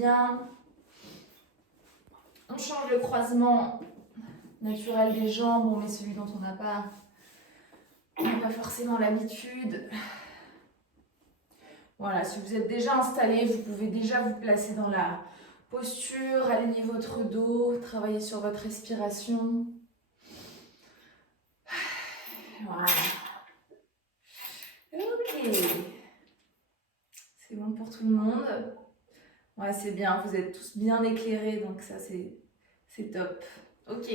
bien. On change le croisement naturel des jambes, on met celui dont on n'a pas forcément l'habitude. Voilà, si vous êtes déjà installé, vous pouvez déjà vous placer dans la posture, aligner votre dos, travailler sur votre respiration. Voilà. Ok. C'est bon pour tout le monde? Ouais, c'est bien, vous êtes tous bien éclairés, donc ça c'est top. Ok.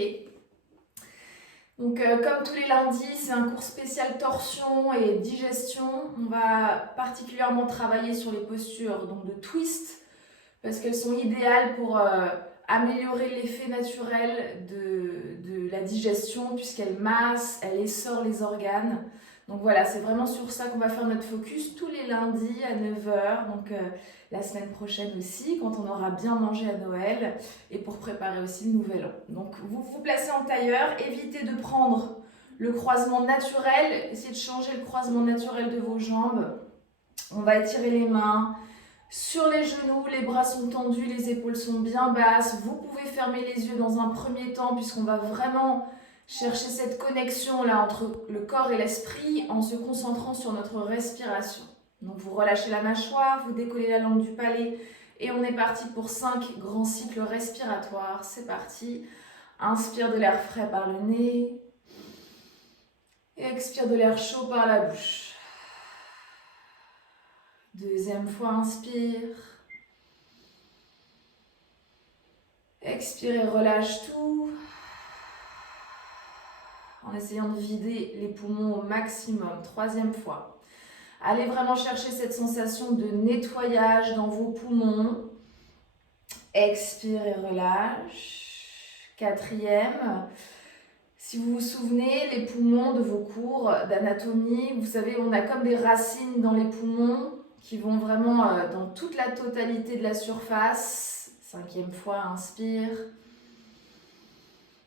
Donc comme tous les lundis, c'est un cours spécial torsion et digestion. On va particulièrement travailler sur les postures donc de twist parce qu'elles sont idéales pour améliorer l'effet naturel de la digestion puisqu'elles massent, elles essorent les organes. Donc voilà, c'est vraiment sur ça qu'on va faire notre focus tous les lundis à 9 h. Donc la semaine prochaine aussi, quand on aura bien mangé à Noël et pour préparer aussi le nouvel an. Donc vous vous placez en tailleur, évitez de prendre le croisement naturel, essayez de changer le croisement naturel de vos jambes. On va étirer les mains sur les genoux, les bras sont tendus, les épaules sont bien basses. Vous pouvez fermer les yeux dans un premier temps puisqu'on va vraiment chercher cette connexion là entre le corps et l'esprit en se concentrant sur notre respiration. Donc vous relâchez la mâchoire, vous décollez la langue du palais et on est parti pour 5 grands cycles respiratoires. C'est parti. Inspire de l'air frais par le nez et expire de l'air chaud par la bouche. Deuxième fois, inspire. Expire et relâche tout. En essayant de vider les poumons au maximum. Troisième fois. Allez vraiment chercher cette sensation de nettoyage dans vos poumons. Expire et relâche. Quatrième. Si vous vous souvenez, les poumons de vos cours d'anatomie, vous savez, on a comme des racines dans les poumons qui vont vraiment dans toute la totalité de la surface. Cinquième fois, inspire.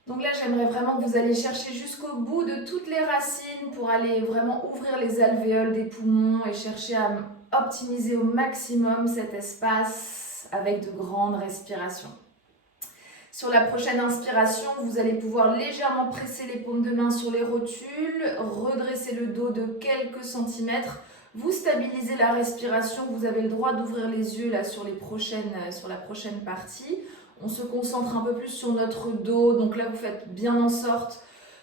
Donc là, j'aimerais vraiment que vous alliez chercher jusqu'au bout de toutes les racines pour aller vraiment ouvrir les alvéoles des poumons et chercher à optimiser au maximum cet espace avec de grandes respirations. Sur la prochaine inspiration, vous allez pouvoir légèrement presser les paumes de main sur les rotules, redresser le dos de quelques centimètres. Vous stabilisez la respiration, vous avez le droit d'ouvrir les yeux là, sur la prochaine partie. On se concentre un peu plus sur notre dos, donc là vous faites bien en sorte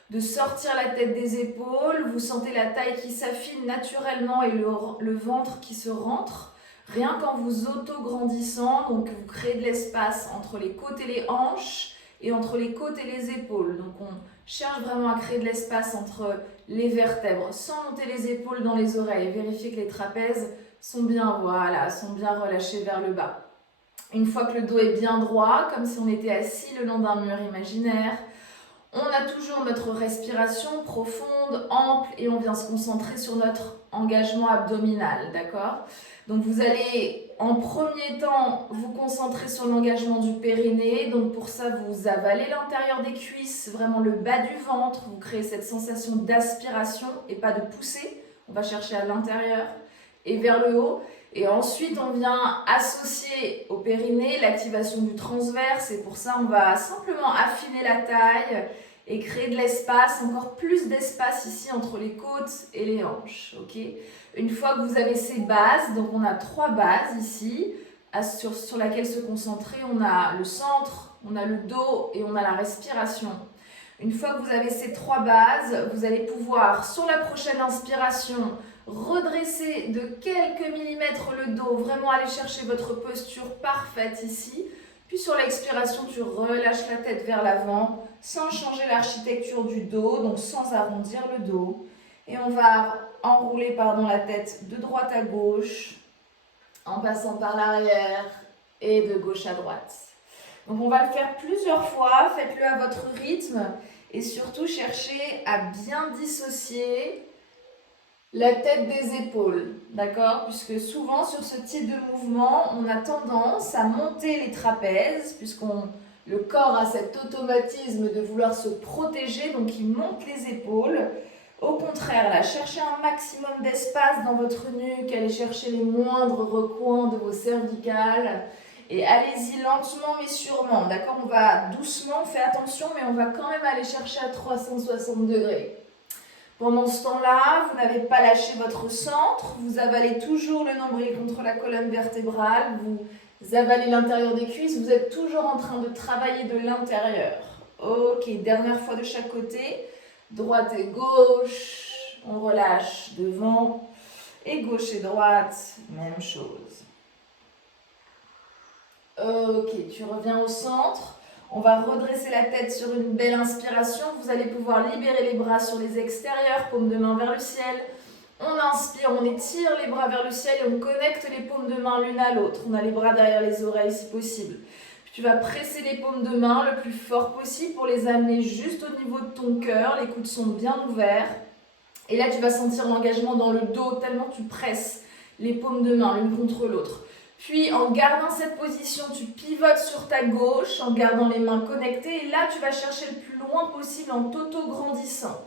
de sortir la tête des épaules. Vous sentez la taille qui s'affine naturellement et le ventre qui se rentre. Rien qu'en vous auto-grandissant, donc vous créez de l'espace entre les côtes et les hanches et entre les côtes et les épaules. Donc on cherche vraiment à créer de l'espace entre les vertèbres sans monter les épaules dans les oreilles. Vérifiez que les trapèzes sont bien relâchés vers le bas. Une fois que le dos est bien droit, comme si on était assis le long d'un mur imaginaire, on a toujours notre respiration profonde, ample et on vient se concentrer sur notre engagement abdominal, d'accord ? Donc vous allez en premier temps vous concentrer sur l'engagement du périnée. Donc pour ça, vous avalez l'intérieur des cuisses, vraiment le bas du ventre. Vous créez cette sensation d'aspiration et pas de poussée. On va chercher à l'intérieur et vers le haut. Et ensuite, on vient associer au périnée l'activation du transverse. Et pour ça, on va simplement affiner la taille et créer de l'espace, encore plus d'espace ici entre les côtes et les hanches. Okay ? Une fois que vous avez ces bases, donc on a 3 bases ici, sur laquelle se concentrer. On a le centre, on a le dos et on a la respiration. Une fois que vous avez ces 3 bases, vous allez pouvoir, sur la prochaine inspiration, redresser de quelques millimètres le dos, vraiment aller chercher votre posture parfaite ici. Puis sur l'expiration, tu relâches la tête vers l'avant, sans changer l'architecture du dos, donc sans arrondir le dos. Et on va enrouler la tête de droite à gauche, en passant par l'arrière et de gauche à droite. Donc on va le faire plusieurs fois, faites-le à votre rythme et surtout cherchez à bien dissocier la tête des épaules, d'accord ? Puisque souvent sur ce type de mouvement, on a tendance à monter les trapèzes, le corps a cet automatisme de vouloir se protéger, donc il monte les épaules. Au contraire, là, cherchez un maximum d'espace dans votre nuque, allez chercher les moindres recoins de vos cervicales Et allez-y lentement mais sûrement, d'accord? On va doucement, on fait attention, mais on va quand même aller chercher à 360 degrés. Pendant ce temps-là, vous n'avez pas lâché votre centre, vous avalez toujours le nombril contre la colonne vertébrale, vous avalez l'intérieur des cuisses, vous êtes toujours en train de travailler de l'intérieur. Ok, dernière fois de chaque côté, droite et gauche, on relâche devant, et gauche et droite, même chose. Ok, tu reviens au centre. On va redresser la tête sur une belle inspiration. Vous allez pouvoir libérer les bras sur les extérieurs, paume de main vers le ciel. On inspire, on étire les bras vers le ciel et on connecte les paumes de main l'une à l'autre. On a les bras derrière les oreilles si possible. Puis tu vas presser les paumes de main le plus fort possible pour les amener juste au niveau de ton cœur. Les coudes sont bien ouverts. Et là, tu vas sentir l'engagement dans le dos tellement tu presses les paumes de main l'une contre l'autre. Puis, en gardant cette position, tu pivotes sur ta gauche, en gardant les mains connectées. Et là, tu vas chercher le plus loin possible en t'auto-grandissant.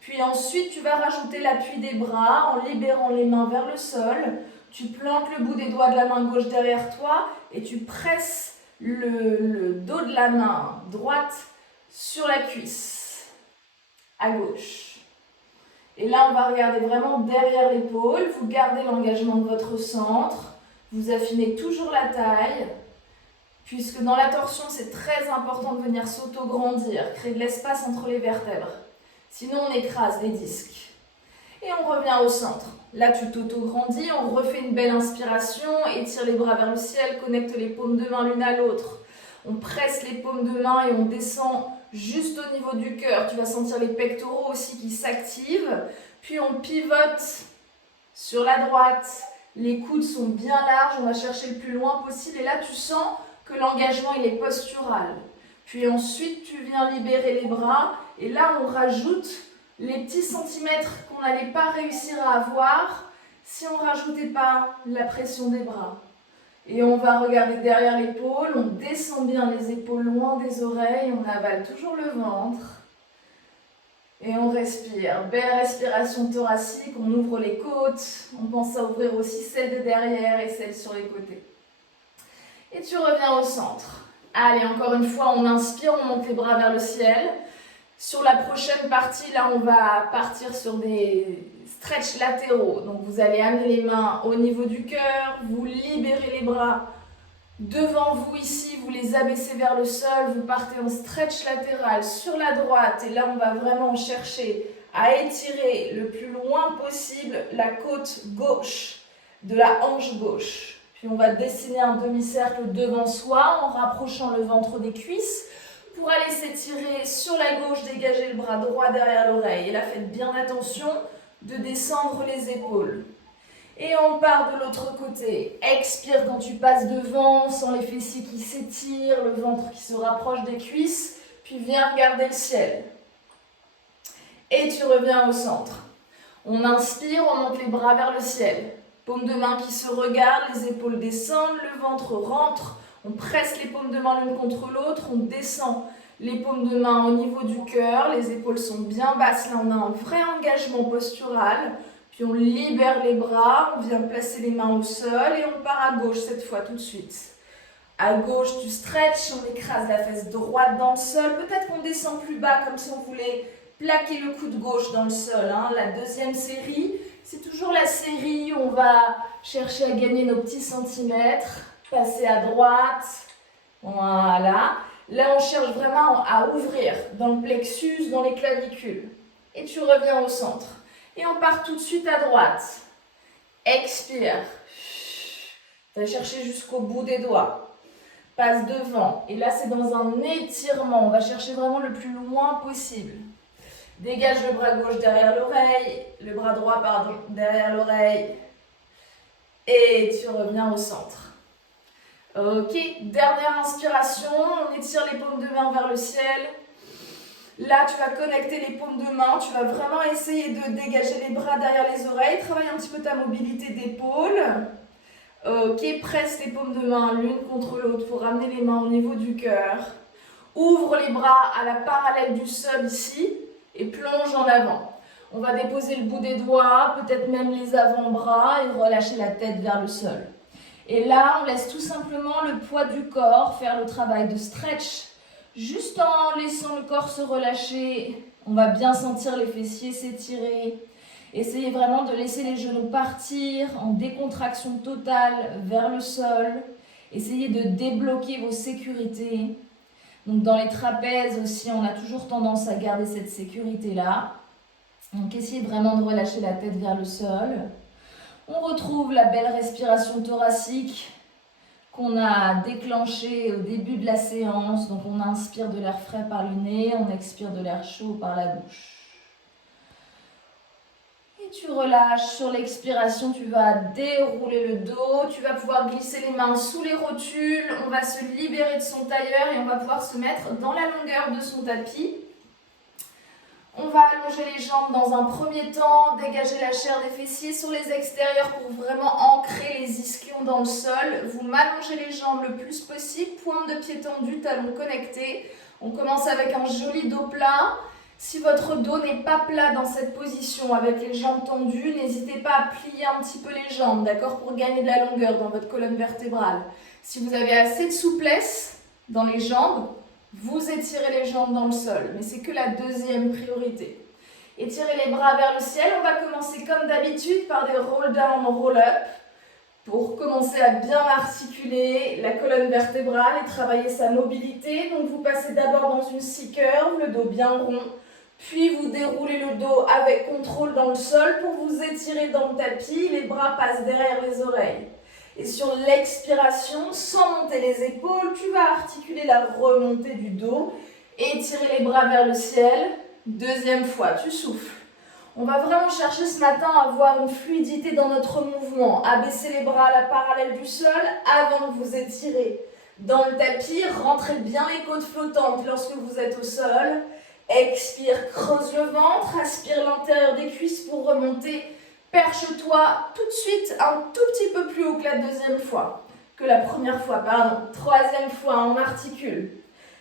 Puis ensuite, tu vas rajouter l'appui des bras en libérant les mains vers le sol. Tu plantes le bout des doigts de la main gauche derrière toi et tu presses le dos de la main droite sur la cuisse, à gauche. Et là, on va regarder vraiment derrière l'épaule. Vous gardez l'engagement de votre centre. Vous affinez toujours la taille, puisque dans la torsion, c'est très important de venir s'auto-grandir, créer de l'espace entre les vertèbres. Sinon, on écrase les disques. Et on revient au centre. Là, tu t'auto-grandis, on refait une belle inspiration, étire les bras vers le ciel, connecte les paumes de main l'une à l'autre. On presse les paumes de main et on descend juste au niveau du cœur. Tu vas sentir les pectoraux aussi qui s'activent. Puis on pivote sur la droite. Les coudes sont bien larges, on va chercher le plus loin possible. Et là, tu sens que l'engagement, il est postural. Puis ensuite, tu viens libérer les bras. Et là, on rajoute les petits centimètres qu'on n'allait pas réussir à avoir si on ne rajoutait pas la pression des bras. Et on va regarder derrière l'épaule, on descend bien les épaules loin des oreilles, on avale toujours le ventre. Et on respire. Belle respiration thoracique, on ouvre les côtes, on pense à ouvrir aussi celles de derrière et celles sur les côtés. Et tu reviens au centre. Allez, encore une fois, on inspire, on monte les bras vers le ciel. Sur la prochaine partie, là, on va partir sur des stretch latéraux. Donc, vous allez amener les mains au niveau du cœur, vous libérez les bras devant vous ici, vous les abaissez vers le sol, vous partez en stretch latéral sur la droite. Et là, on va vraiment chercher à étirer le plus loin possible la côte gauche de la hanche gauche. Puis, on va dessiner un demi-cercle devant soi en rapprochant le ventre des cuisses. Pour aller s'étirer sur la gauche, dégager le bras droit derrière l'oreille. Et là, faites bien attention de descendre les épaules. Et on part de l'autre côté. Expire quand tu passes devant, sans les fessiers qui s'étirent, le ventre qui se rapproche des cuisses. Puis viens regarder le ciel. Et tu reviens au centre. On inspire, on monte les bras vers le ciel. Paume de main qui se regardent, les épaules descendent, le ventre rentre. On presse les paumes de main l'une contre l'autre, on descend les paumes de main au niveau du cœur, les épaules sont bien basses, là on a un vrai engagement postural, puis on libère les bras, on vient placer les mains au sol et on part à gauche cette fois tout de suite. À gauche tu stretches, on écrase la fesse droite dans le sol, peut-être qu'on descend plus bas comme si on voulait plaquer le coude gauche dans le sol. La deuxième série, c'est toujours la série où on va chercher à gagner nos petits centimètres. Passer à droite, voilà. Là, on cherche vraiment à ouvrir dans le plexus, dans les clavicules. Et tu reviens au centre. Et on part tout de suite à droite. Expire. Tu vas chercher jusqu'au bout des doigts. Passe devant. Et là, c'est dans un étirement. On va chercher vraiment le plus loin possible. Dégage le bras gauche derrière l'oreille. Le bras droit, pardon, derrière l'oreille. Et tu reviens au centre. Ok, dernière inspiration, on étire les paumes de main vers le ciel. Là, tu vas connecter les paumes de main, tu vas vraiment essayer de dégager les bras derrière les oreilles, travaille un petit peu ta mobilité d'épaule. Ok, presse les paumes de main l'une contre l'autre pour ramener les mains au niveau du cœur. Ouvre les bras à la parallèle du sol ici et plonge en avant. On va déposer le bout des doigts, peut-être même les avant-bras et relâcher la tête vers le sol. Et là, on laisse tout simplement le poids du corps faire le travail de stretch. Juste en laissant le corps se relâcher, on va bien sentir les fessiers s'étirer. Essayez vraiment de laisser les genoux partir en décontraction totale vers le sol. Essayez de débloquer vos sécurités. Donc dans les trapèzes aussi, on a toujours tendance à garder cette sécurité-là. Donc essayez vraiment de relâcher la tête vers le sol. On retrouve la belle respiration thoracique qu'on a déclenchée au début de la séance. Donc on inspire de l'air frais par le nez, on expire de l'air chaud par la bouche. Et tu relâches, sur l'expiration, tu vas dérouler le dos, tu vas pouvoir glisser les mains sous les rotules, on va se libérer de son tailleur et on va pouvoir se mettre dans la longueur de son tapis. On va allonger les jambes dans un premier temps, dégager la chair des fessiers sur les extérieurs pour vraiment ancrer les ischions dans le sol. Vous m'allongez les jambes le plus possible, pointe de pied tendue, talons connectés. On commence avec un joli dos plat. Si votre dos n'est pas plat dans cette position avec les jambes tendues, n'hésitez pas à plier un petit peu les jambes, d'accord, pour gagner de la longueur dans votre colonne vertébrale. Si vous avez assez de souplesse dans les jambes, vous étirez les jambes dans le sol, mais c'est que la deuxième priorité. Étirez les bras vers le ciel. On va commencer comme d'habitude par des roll down, roll up pour commencer à bien articuler la colonne vertébrale et travailler sa mobilité. Donc vous passez d'abord dans une C-curve, le dos bien rond, puis vous déroulez le dos avec contrôle dans le sol pour vous étirer dans le tapis. Les bras passent derrière les oreilles. Et sur l'expiration, sans monter les épaules, tu vas articuler la remontée du dos et étirer les bras vers le ciel. Deuxième fois, tu souffles. On va vraiment chercher ce matin à avoir une fluidité dans notre mouvement. Abaisser les bras à la parallèle du sol avant de vous étirer dans le tapis. Rentrez bien les côtes flottantes lorsque vous êtes au sol. Expire, creuse le ventre. Aspire l'intérieur des cuisses pour remonter. Perche-toi tout de suite un tout petit peu plus haut que la deuxième fois, que la première fois, pardon. Troisième fois, on articule.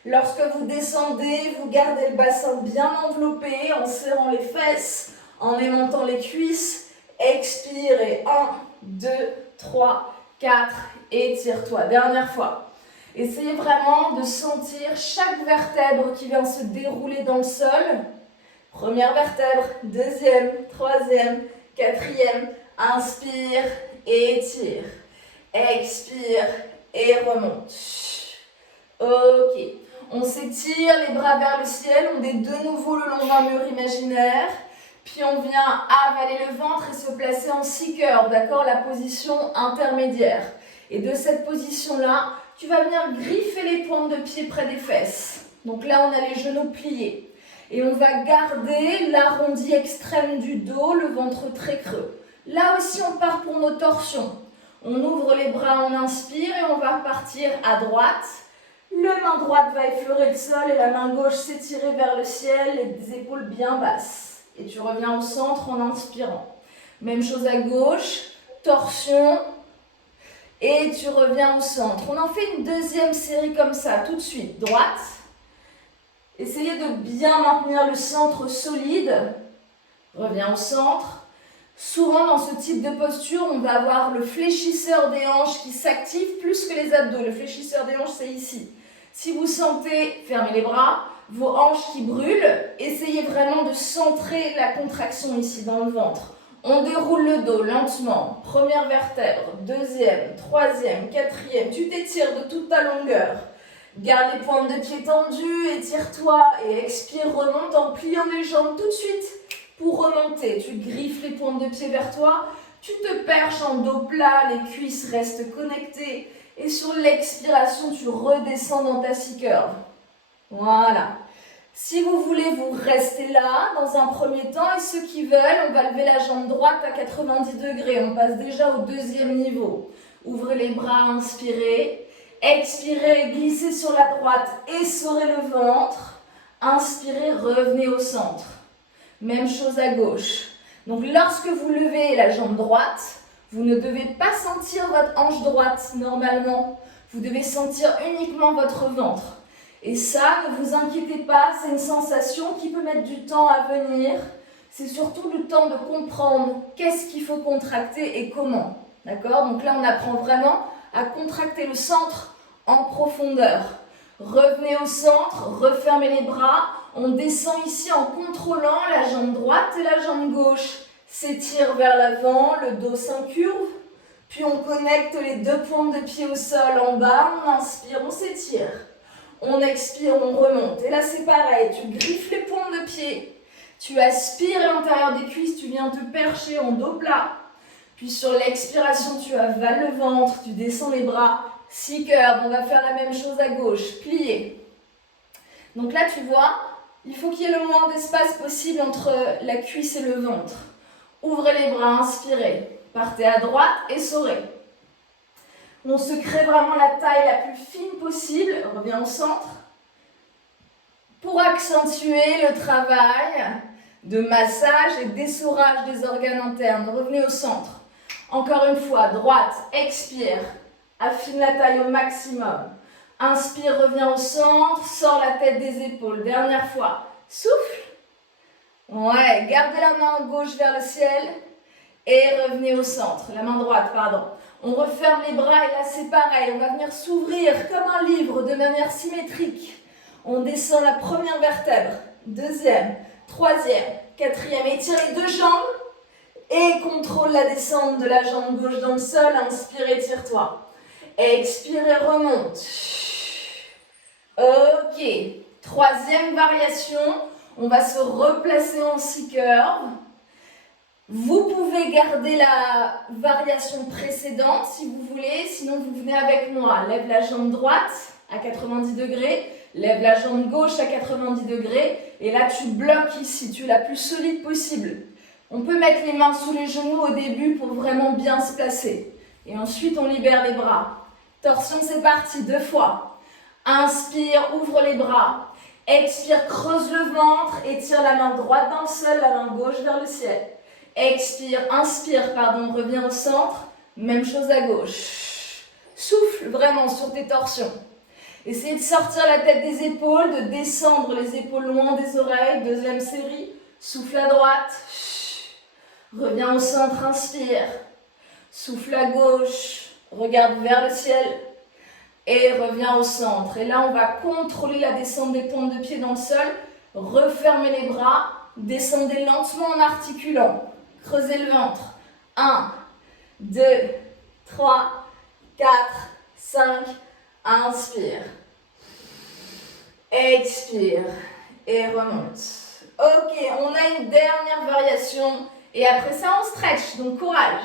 Lorsque vous descendez, vous gardez le bassin bien enveloppé en serrant les fesses, en aimantant les cuisses. Expire et 1, 2, 3, 4, étire-toi. Dernière fois. Essayez vraiment de sentir chaque vertèbre qui vient se dérouler dans le sol. Première vertèbre, deuxième, troisième, quatrième, inspire et étire. Expire et remonte. Ok. On s'étire, les bras vers le ciel, on est de nouveau le long d'un mur imaginaire. Puis on vient avaler le ventre et se placer en C-curve, d'accord, la position intermédiaire. Et de cette position-là, tu vas venir griffer les pointes de pied près des fesses. Donc là, on a les genoux pliés. Et on va garder l'arrondi extrême du dos, le ventre très creux. Là aussi, on part pour nos torsions. On ouvre les bras, on inspire et on va partir à droite. La main droite va effleurer le sol et la main gauche s'étirer vers le ciel, les épaules bien basses. Et tu reviens au centre en inspirant. Même chose à gauche, torsion. Et tu reviens au centre. On en fait une deuxième série comme ça, tout de suite. Droite. Essayez de bien maintenir le centre solide. Reviens au centre. Souvent, dans ce type de posture, on va avoir le fléchisseur des hanches qui s'active plus que les abdos. Le fléchisseur des hanches, c'est ici. Si vous sentez, fermez les bras, vos hanches qui brûlent, essayez vraiment de centrer la contraction ici dans le ventre. On déroule le dos lentement. Première vertèbre, deuxième, troisième, quatrième. Tu t'étires de toute ta longueur. Garde les pointes de pied tendues, étire-toi et expire, remonte en pliant les jambes tout de suite pour remonter. Tu griffes les pointes de pied vers toi, tu te perches en dos plat, les cuisses restent connectées et sur l'expiration, tu redescends dans ta C-curve. Voilà. Si vous voulez, vous restez là dans un premier temps et ceux qui veulent, on va lever la jambe droite à 90 degrés. On passe déjà au deuxième niveau. Ouvrez les bras, inspirez. Expirez, glissez sur la droite, essorez le ventre. Inspirez, revenez au centre. Même chose à gauche. Donc lorsque vous levez la jambe droite, vous ne devez pas sentir votre hanche droite normalement. Vous devez sentir uniquement votre ventre. Et ça, ne vous inquiétez pas, c'est une sensation qui peut mettre du temps à venir. C'est surtout le temps de comprendre qu'est-ce qu'il faut contracter et comment. D'accord? Donc là, on apprend vraiment à contracter le centre en profondeur. Revenez au centre, refermez les bras. On descend ici en contrôlant la jambe droite et la jambe gauche. S'étire vers l'avant, le dos s'incurve. Puis on connecte les deux pointes de pied au sol en bas. On inspire, on s'étire. On expire, on remonte. Et là, c'est pareil. Tu griffes les pointes de pied. Tu aspires à l'intérieur des cuisses. Tu viens te percher en dos plat. Puis sur l'expiration, tu avales le ventre. Tu descends les bras. 6 curves. On va faire la même chose à gauche. Plié. Donc là, tu vois, il faut qu'il y ait le moins d'espace possible entre la cuisse et le ventre. Ouvrez les bras, inspirez. Partez à droite et saurez. On se crée vraiment la taille la plus fine possible. On revient au centre. Pour accentuer le travail de massage et d'essorage des organes internes. Revenez au centre. Encore une fois, droite, expire. Affine la taille au maximum. Inspire, reviens au centre. Sors la tête des épaules. Dernière fois. Souffle. Ouais, gardez la main gauche vers le ciel. Et revenez au centre. La main droite, pardon. On referme les bras et là c'est pareil, on va venir s'ouvrir comme un livre de manière symétrique. On descend la première vertèbre, deuxième, troisième, quatrième. Étire les deux jambes et contrôle la descente de la jambe gauche dans le sol. Inspire, étire-toi. Expire et remonte. Ok, troisième variation, on va se replacer en 6 curves. Vous pouvez garder la variation précédente si vous voulez, sinon vous venez avec moi. Lève la jambe droite à 90 degrés, lève la jambe gauche à 90 degrés et là tu bloques ici, tu es la plus solide possible. On peut mettre les mains sous les genoux au début pour vraiment bien se placer. Et ensuite on libère les bras. Torsion, c'est parti, 2 fois. Inspire, ouvre les bras. Expire, creuse le ventre, étire la main droite dans le sol, la main gauche vers le ciel. Expire, inspire, pardon, reviens au centre. Même chose à gauche. Souffle vraiment sur tes torsions. Essayez de sortir la tête des épaules, de descendre les épaules loin des oreilles. Deuxième série. Souffle à droite. Reviens au centre, inspire. Souffle à gauche. Regarde vers le ciel. Et reviens au centre. Et là, on va contrôler la descente des pointes de pied dans le sol. Refermez les bras. Descendez lentement en articulant. Creusez le ventre. 1, 2, 3, 4, 5. Inspire. Expire. Et remonte. Ok, on a une dernière variation. Et après ça, on stretch. Donc, courage.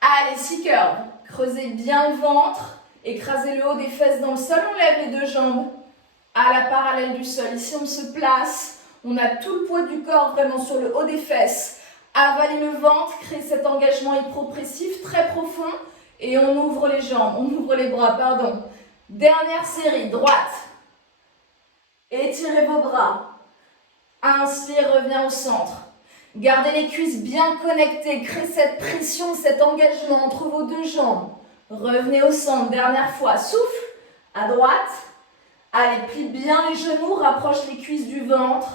Allez, 6 curves. Creusez bien le ventre. Écrasez le haut des fesses dans le sol. On lève les deux jambes à la parallèle du sol. Ici, on se place. On a tout le poids du corps vraiment sur le haut des fesses. Avalez le ventre, créez cet engagement hypopressif très profond. Et on ouvre les jambes, on ouvre les bras, pardon. Dernière série, droite. Étirez vos bras. Inspire, reviens au centre. Gardez les cuisses bien connectées. Créez cette pression, cet engagement entre vos deux jambes. Revenez au centre, dernière fois. Souffle, à droite. Allez, plie bien les genoux, rapproche les cuisses du ventre.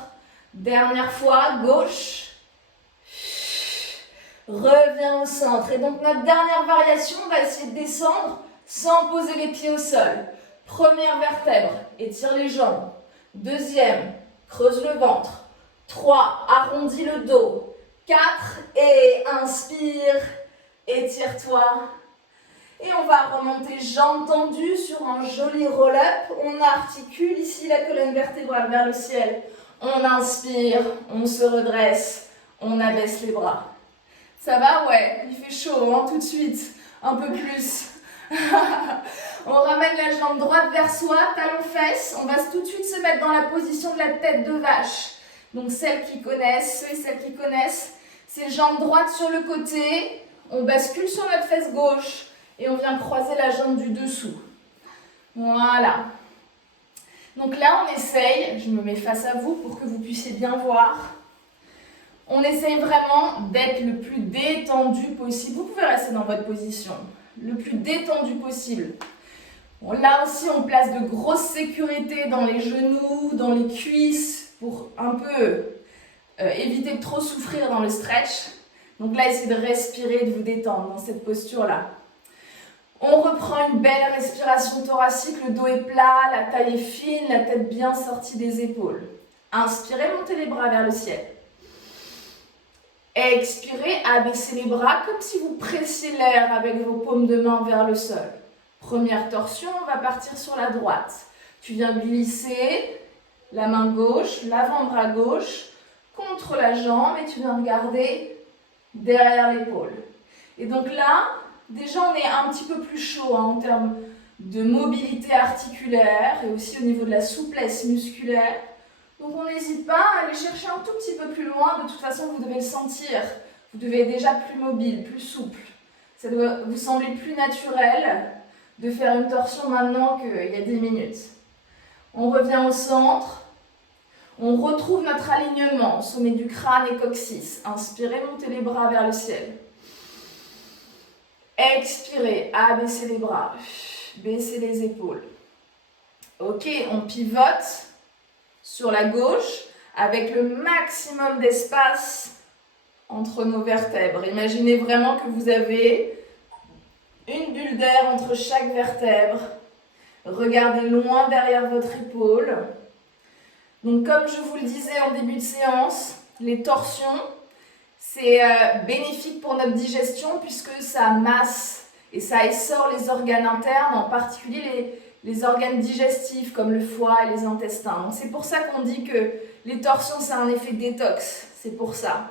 Dernière fois, gauche. Reviens au centre. Et donc notre dernière variation, on va essayer de descendre sans poser les pieds au sol. Première vertèbre, étire les jambes. Deuxième, creuse le ventre. 3, arrondis le dos. 4, et inspire, étire-toi. Et on va remonter jambes tendues sur un joli roll-up. On articule ici la colonne vertébrale vers le ciel. On inspire, on se redresse, on abaisse les bras. Ça va? Ouais, il fait chaud hein, tout de suite. Un peu plus. On ramène la jambe droite vers soi, talon fesses. On va tout de suite se mettre dans la position de la tête de vache. Donc celles qui connaissent, ceux et celles qui connaissent, c'est jambe droite sur le côté. On bascule sur notre fesse gauche et on vient croiser la jambe du dessous. Voilà. Donc là, on essaye, je me mets face à vous pour que vous puissiez bien voir. On essaye vraiment d'être le plus détendu possible. Vous pouvez rester dans votre position, le plus détendu possible. Bon, là aussi, on place de grosses sécurités dans les genoux, dans les cuisses, pour un peu éviter de trop souffrir dans le stretch. Donc là, essayez de respirer, de vous détendre dans cette posture-là. On reprend une belle respiration thoracique, le dos est plat, la taille est fine, la tête bien sortie des épaules. Inspirez, montez les bras vers le ciel. Expirez, abaissez les bras comme si vous pressiez l'air avec vos paumes de main vers le sol. Première torsion, on va partir sur la droite. Tu viens glisser la main gauche, l'avant-bras gauche contre la jambe et tu viens regarder derrière l'épaule. Et donc là, déjà on est un petit peu plus chaud en termes de mobilité articulaire et aussi au niveau de la souplesse musculaire. Donc on n'hésite pas à aller chercher un tout petit peu plus loin. De toute façon, vous devez le sentir. Vous devez être déjà plus mobile, plus souple. Ça doit vous sembler plus naturel de faire une torsion maintenant qu'il y a 10 minutes. On revient au centre. On retrouve notre alignement, sommet du crâne et coccyx. Inspirez, montez les bras vers le ciel. Expirez, abaissez les bras, baissez les épaules. Ok, on pivote sur la gauche avec le maximum d'espace entre nos vertèbres. Imaginez vraiment que vous avez une bulle d'air entre chaque vertèbre. Regardez loin derrière votre épaule. Donc comme je vous le disais en début de séance, les torsions, c'est bénéfique pour notre digestion puisque ça masse et ça essore les organes internes, en particulier les organes digestifs comme le foie et les intestins. Donc c'est pour ça qu'on dit que les torsions, c'est un effet détox, c'est pour ça.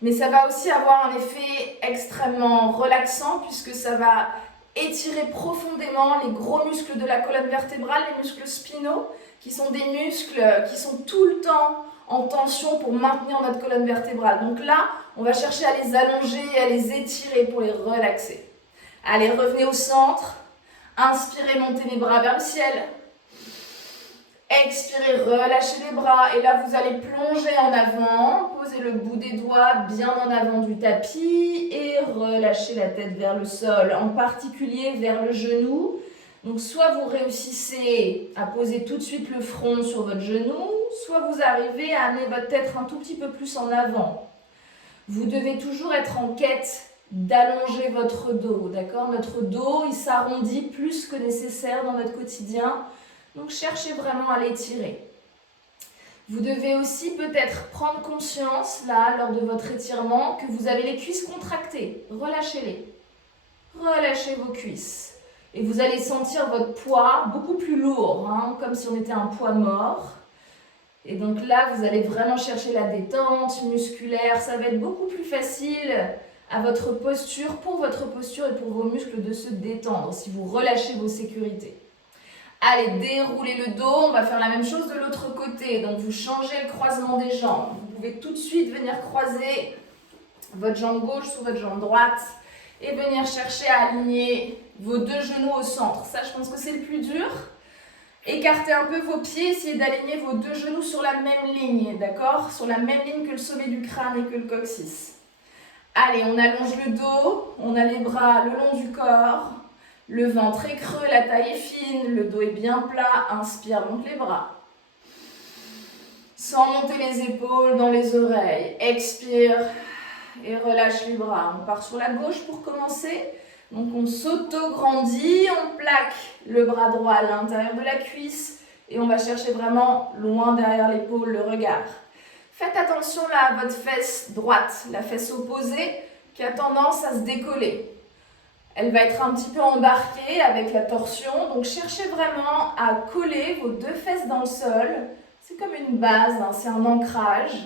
Mais ça va aussi avoir un effet extrêmement relaxant puisque ça va étirer profondément les gros muscles de la colonne vertébrale, les muscles spinaux, qui sont des muscles qui sont tout le temps en tension pour maintenir notre colonne vertébrale. Donc là, on va chercher à les allonger et à les étirer pour les relaxer. Allez, revenez au centre. Inspirez, montez les bras vers le ciel. Expirez, relâchez les bras. Et là, vous allez plonger en avant. Posez le bout des doigts bien en avant du tapis. Et relâchez la tête vers le sol, en particulier vers le genou. Donc, soit vous réussissez à poser tout de suite le front sur votre genou, soit vous arrivez à amener votre tête un tout petit peu plus en avant. Vous devez toujours être en quête d'allonger votre dos, d'accord? Notre dos, il s'arrondit plus que nécessaire dans notre quotidien, donc cherchez vraiment à l'étirer. Vous devez aussi peut-être prendre conscience, là, lors de votre étirement, que vous avez les cuisses contractées. Relâchez-les. Relâchez vos cuisses. Et vous allez sentir votre poids beaucoup plus lourd, hein, comme si on était un poids mort. Et donc là, vous allez vraiment chercher la détente musculaire. Ça va être beaucoup plus facile à votre posture, pour votre posture et pour vos muscles de se détendre si vous relâchez vos sécurités. Allez, déroulez le dos. On va faire la même chose de l'autre côté. Donc vous changez le croisement des jambes. Vous pouvez tout de suite venir croiser votre jambe gauche sous votre jambe droite et venir chercher à aligner vos deux genoux au centre. Ça, je pense que c'est le plus dur. Écartez un peu vos pieds, essayez d'aligner vos deux genoux sur la même ligne, d'accord? Sur la même ligne que le sommet du crâne et que le coccyx. Allez, on allonge le dos, on a les bras le long du corps, le ventre est creux, la taille est fine, le dos est bien plat. Inspire, monte les bras. Sans monter les épaules dans les oreilles. Expire et relâche les bras. On part sur la gauche pour commencer. Donc on s'auto-grandit, on plaque le bras droit à l'intérieur de la cuisse et on va chercher vraiment loin derrière l'épaule le regard. Faites attention là à votre fesse droite, la fesse opposée qui a tendance à se décoller. Elle va être un petit peu embarquée avec la torsion, donc cherchez vraiment à coller vos deux fesses dans le sol. C'est comme une base, hein, c'est un ancrage.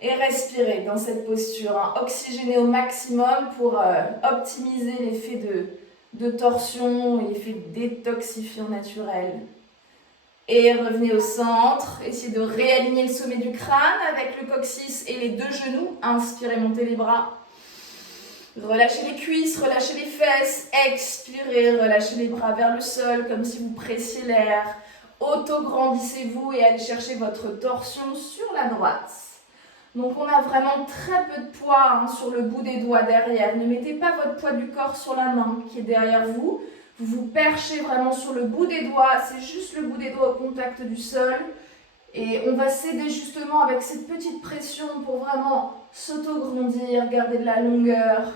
Et respirez dans cette posture, hein. Oxygénez au maximum pour optimiser l'effet de torsion et l'effet détoxifiant naturel. Et revenez au centre, essayez de réaligner le sommet du crâne avec le coccyx et les deux genoux. Inspirez, montez les bras. Relâchez les cuisses, relâchez les fesses. Expirez, relâchez les bras vers le sol comme si vous pressiez l'air. Auto-grandissez-vous et allez chercher votre torsion sur la droite. Donc on a vraiment très peu de poids, hein, sur le bout des doigts derrière. Ne mettez pas votre poids du corps sur la main qui est derrière vous. Vous vous perchez vraiment sur le bout des doigts. C'est juste le bout des doigts au contact du sol. Et on va s'aider justement avec cette petite pression pour vraiment s'auto-grandir, garder de la longueur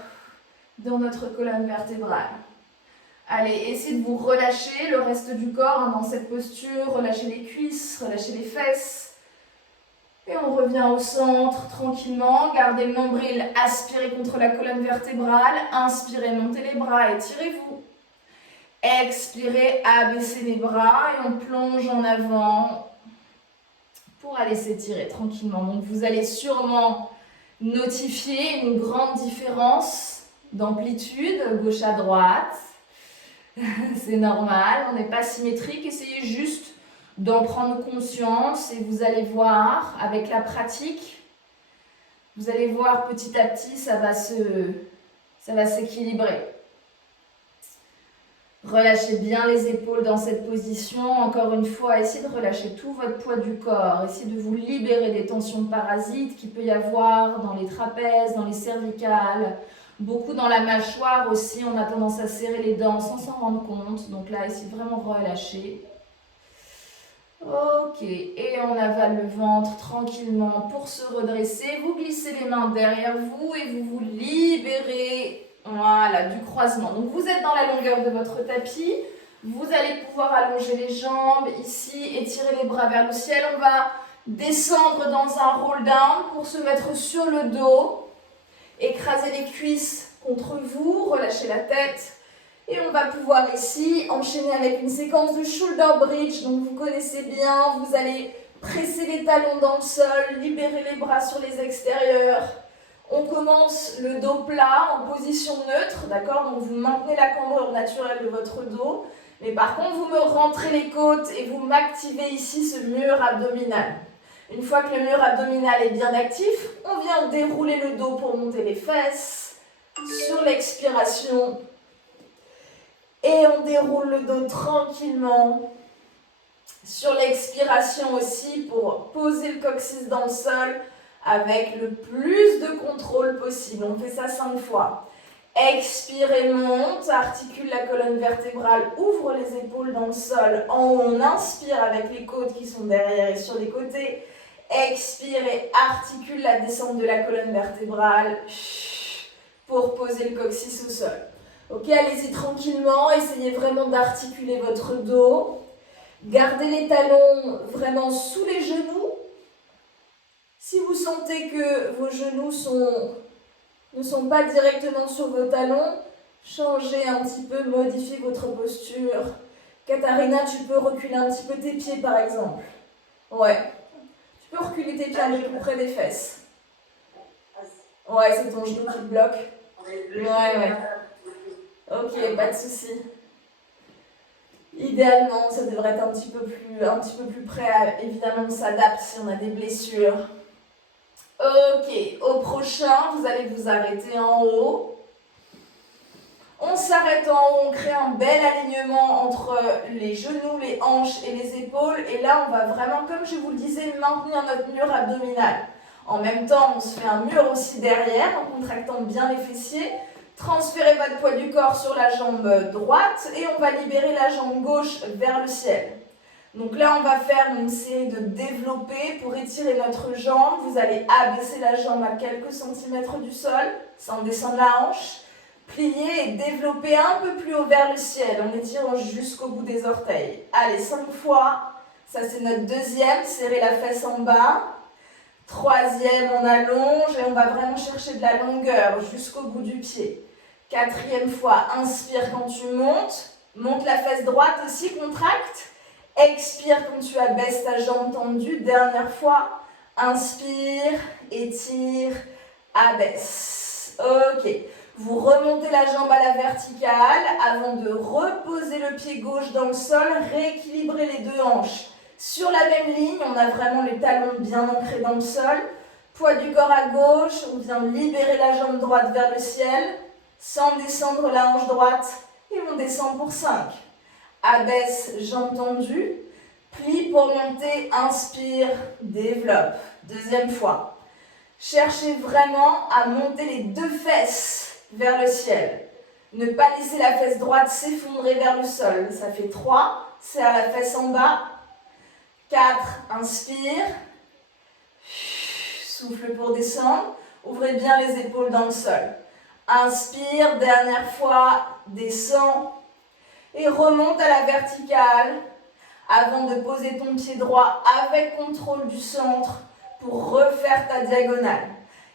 dans notre colonne vertébrale. Allez, essayez de vous relâcher le reste du corps hein, dans cette posture. Relâchez les cuisses, relâchez les fesses. Et on revient au centre tranquillement. Gardez le nombril aspiré contre la colonne vertébrale. Inspirez, montez les bras, étirez-vous. Expirez, abaissez les bras et on plonge en avant pour aller s'étirer tranquillement. Donc vous allez sûrement notifier une grande différence d'amplitude gauche à droite. C'est normal, on n'est pas symétrique. Essayez juste d'en prendre conscience et vous allez voir avec la pratique, vous allez voir petit à petit, ça va s'équilibrer. Relâchez bien les épaules dans cette position. Encore une fois, essayez de relâcher tout votre poids du corps. Essayez de vous libérer des tensions parasites qu'il peut y avoir dans les trapèzes, dans les cervicales, beaucoup dans la mâchoire aussi. On a tendance à serrer les dents sans s'en rendre compte. Donc là, essayez de vraiment relâcher. Ok, et on avale le ventre tranquillement pour se redresser. Vous glissez les mains derrière vous et vous vous libérez. Voilà, du croisement. Donc vous êtes dans la longueur de votre tapis. Vous allez pouvoir allonger les jambes ici, étirer les bras vers le ciel. On va descendre dans un roll down pour se mettre sur le dos. Écraser les cuisses contre vous, relâcher la tête. Et on va pouvoir ici enchaîner avec une séquence de shoulder bridge. Donc vous connaissez bien, vous allez presser les talons dans le sol, libérer les bras sur les extérieurs. On commence le dos plat en position neutre, d'accord? Donc vous maintenez la cambrure naturelle de votre dos. Mais par contre, vous me rentrez les côtes et vous m'activez ici ce mur abdominal. Une fois que le mur abdominal est bien actif, on vient dérouler le dos pour monter les fesses. Sur l'expiration, et on déroule le dos tranquillement. Sur l'expiration aussi pour poser le coccyx dans le sol avec le plus de contrôle possible. On fait ça 5 fois. Expirez, monte, articule la colonne vertébrale, ouvre les épaules dans le sol. En haut, on inspire avec les côtes qui sont derrière et sur les côtés. Expirez, articule la descente de la colonne vertébrale pour poser le coccyx au sol. Ok, allez-y tranquillement, essayez vraiment d'articuler votre dos. Gardez les talons vraiment sous les genoux. Si vous sentez que vos genoux ne sont pas directement sur vos talons, changez un petit peu, modifiez votre posture. Katharina, tu peux reculer un petit peu tes pieds par exemple. Ouais. Tu peux reculer tes pieds un peu plus près des fesses. Ouais, c'est ton genou qui te bloque. Ouais. Ok, pas de souci. Idéalement, ça devrait être un petit peu plus près. Évidemment, on s'adapte si on a des blessures. Ok, au prochain, vous allez vous arrêter en haut. On s'arrête en haut, on crée un bel alignement entre les genoux, les hanches et les épaules. Et là, on va vraiment, comme je vous le disais, maintenir notre mur abdominal. En même temps, on se fait un mur aussi derrière, en contractant bien les fessiers. Transférez votre poids du corps sur la jambe droite et on va libérer la jambe gauche vers le ciel. Donc là, on va faire une série de développés pour étirer notre jambe. Vous allez abaisser la jambe à quelques centimètres du sol, sans descendre la hanche. Plier et développer un peu plus haut vers le ciel en étirant jusqu'au bout des orteils. Allez, 5 fois. Ça, c'est notre deuxième. Serrez la fesse en bas. Troisième, on allonge et on va vraiment chercher de la longueur jusqu'au bout du pied. Quatrième fois, inspire quand tu montes. Monte la fesse droite aussi, contracte. Expire quand tu abaisses ta jambe tendue. Dernière fois, inspire, étire, abaisse. Ok. Vous remontez la jambe à la verticale avant de reposer le pied gauche dans le sol. Rééquilibrer les deux hanches. Sur la même ligne, on a vraiment les talons bien ancrés dans le sol. Poids du corps à gauche, on vient libérer la jambe droite vers le ciel, sans descendre la hanche droite, et on descend pour 5. Abaisse, jambe tendue, plie pour monter, inspire, développe. Deuxième fois. Cherchez vraiment à monter les deux fesses vers le ciel. Ne pas laisser la fesse droite s'effondrer vers le sol. Ça fait 3, serre la fesse en bas. 4, inspire, souffle pour descendre, ouvrez bien les épaules dans le sol. Inspire, dernière fois, descends et remonte à la verticale avant de poser ton pied droit avec contrôle du centre pour refaire ta diagonale.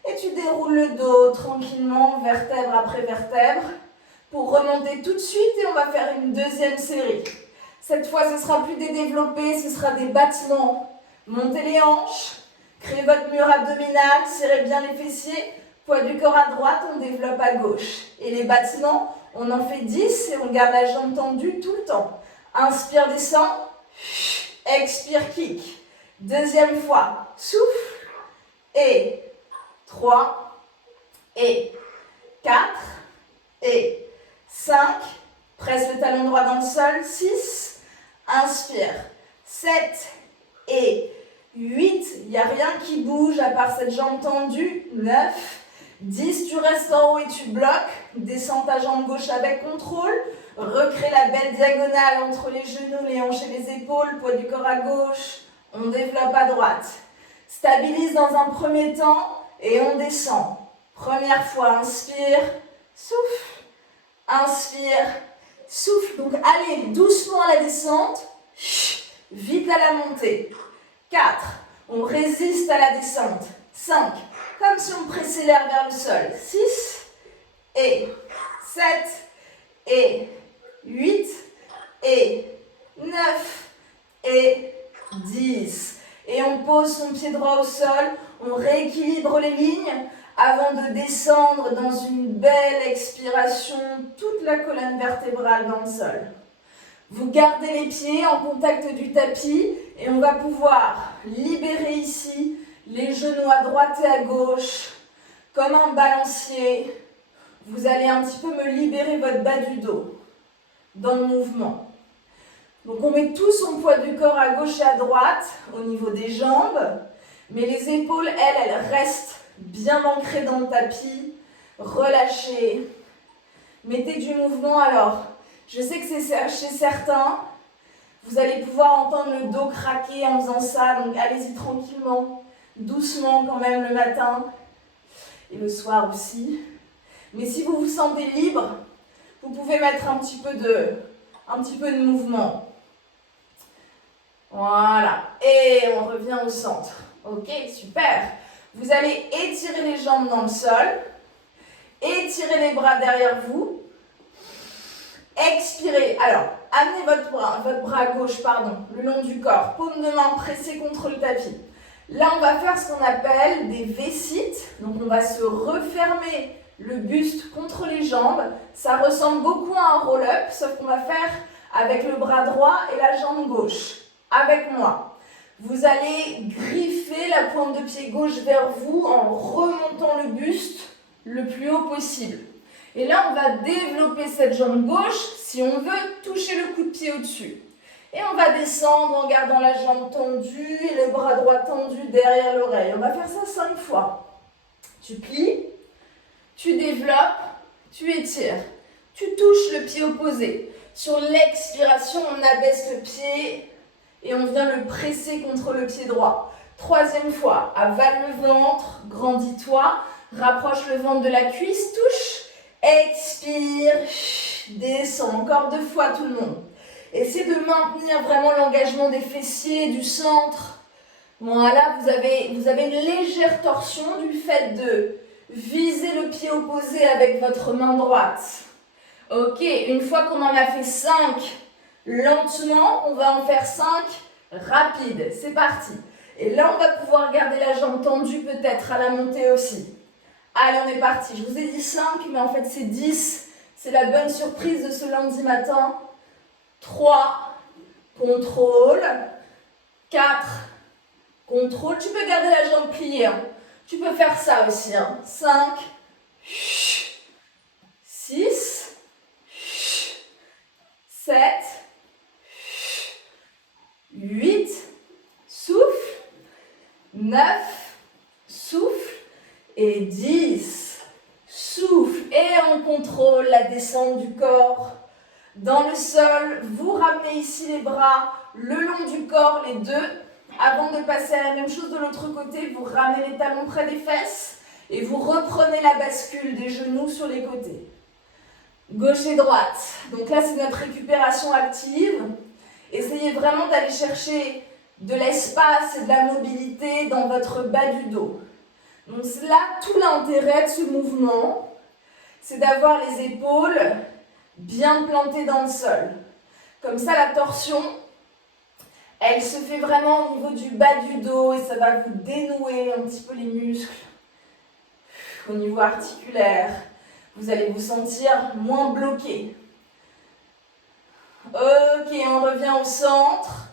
Et tu déroules le dos tranquillement, vertèbre après vertèbre, pour remonter tout de suite et on va faire une deuxième série. Cette fois, ce sera plus des développés, ce sera des battements. Montez les hanches, créez votre mur abdominal, serrez bien les fessiers, poids du corps à droite, on développe à gauche. Et les battements, on en fait 10 et on garde la jambe tendue tout le temps. Inspire, descend, expire, kick. Deuxième fois, souffle, et 3, et 4, et 5, presse le talon droit dans le sol, 6, inspire, 7 et 8, il n'y a rien qui bouge à part cette jambe tendue, 9, 10, tu restes en haut et tu bloques, descends ta jambe gauche avec contrôle, recrée la belle diagonale entre les genoux, les hanches et les épaules, poids du corps à gauche, on développe à droite. Stabilise dans un premier temps et on descend. Première fois, inspire, souffle, inspire, souffle. Donc allez doucement à la descente, vite à la montée. 4, on résiste à la descente. 5, comme si on pressait l'air vers le sol. 6 et 7 et 8 et 9 et 10. Et on pose son pied droit au sol, on rééquilibre les lignes avant de descendre dans une belle expiration, toute la colonne vertébrale dans le sol. Vous gardez les pieds en contact du tapis et on va pouvoir libérer ici les genoux à droite et à gauche comme un balancier. Vous allez un petit peu me libérer votre bas du dos dans le mouvement. Donc on met tout son poids du corps à gauche et à droite au niveau des jambes, mais les épaules, elles restent bien ancrées dans le tapis, relâchées. Mettez du mouvement alors. Je sais que c'est chez certains, vous allez pouvoir entendre le dos craquer en faisant ça, donc allez-y tranquillement, doucement quand même le matin et le soir aussi. Mais si vous vous sentez libre, vous pouvez mettre un petit peu de mouvement. Voilà, et on revient au centre. Ok, super. Vous allez étirer les jambes dans le sol, étirez les bras derrière vous, expirez. Alors, amenez votre bras gauche, le long du corps, paume de main pressée contre le tapis. Là, on va faire ce qu'on appelle des V-sit. Donc, on va se refermer le buste contre les jambes. Ça ressemble beaucoup à un roll-up, sauf qu'on va faire avec le bras droit et la jambe gauche. Avec moi. Vous allez griffer la pointe de pied gauche vers vous en remontant le buste le plus haut possible. Et là, on va développer cette jambe gauche si on veut toucher le coup de pied au-dessus. Et on va descendre en gardant la jambe tendue et le bras droit tendu derrière l'oreille. On va faire ça 5 fois. Tu plies, tu développes, tu étires. Tu touches le pied opposé. Sur l'expiration, on abaisse le pied et on vient le presser contre le pied droit. 3e fois, avale le ventre, grandis-toi, rapproche le ventre de la cuisse, touche, expire, descends. Encore 2 fois tout le monde. Essayez de maintenir vraiment l'engagement des fessiers, du centre. Voilà, vous avez une légère torsion du fait de viser le pied opposé avec votre main droite. Ok, une fois qu'on en a fait 5, lentement, on va en faire 5 rapides. C'est parti. Et là, on va pouvoir garder la jambe tendue peut-être à la montée aussi. Allez, on est parti. Je vous ai dit 5, mais en fait, c'est 10. C'est la bonne surprise de ce lundi matin. 3, contrôle. 4, contrôle. Tu peux garder la jambe pliée. Hein. Tu peux faire ça aussi. Hein. 5, 6, 7, 8, souffle, 9, souffle, et 10, souffle. Et on contrôle la descente du corps dans le sol. Vous ramenez ici les bras le long du corps, les deux. Avant de passer à la même chose de l'autre côté, vous ramenez les talons près des fesses Et vous reprenez la bascule des genoux sur les côtés. Gauche et droite. Donc là, c'est notre récupération active. Essayez vraiment d'aller chercher de l'espace et de la mobilité dans votre bas du dos. Donc là, tout l'intérêt de ce mouvement, c'est d'avoir les épaules bien plantées dans le sol. Comme ça, la torsion, elle se fait vraiment au niveau du bas du dos et ça va vous dénouer un petit peu les muscles. Au niveau articulaire, vous allez vous sentir moins bloqué. Ok, on revient au centre.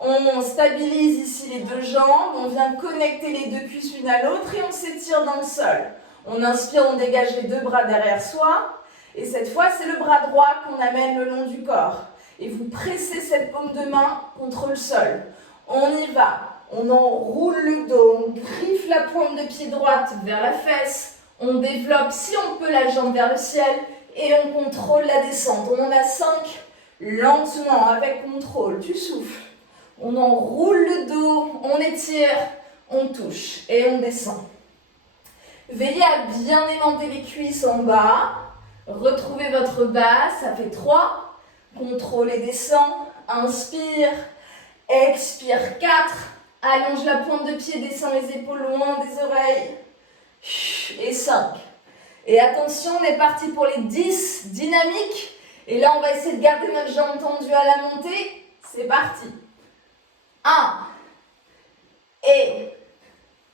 On stabilise ici les deux jambes. On vient connecter les deux cuisses l'une à l'autre et on s'étire dans le sol. On inspire, on dégage les deux bras derrière soi. Et cette fois, c'est le bras droit qu'on amène le long du corps. Et vous pressez cette paume de main contre le sol. On y va. On enroule le dos, on griffe la pointe de pied droite vers la fesse, on développe si on peut la jambe vers le ciel et on contrôle la descente. On en a 5, lentement, avec contrôle. Tu souffles. On enroule le dos, on étire, on touche et on descend. Veillez à bien aimanter les cuisses en bas. Retrouvez votre base, ça fait 3. Contrôle et descend. Inspire, expire 4. Allonge la pointe de pied, descend les épaules loin des oreilles. Et 5. Et attention, on est parti pour les 10 dynamiques. Et là, on va essayer de garder notre jambe tendue à la montée. C'est parti. 1. Et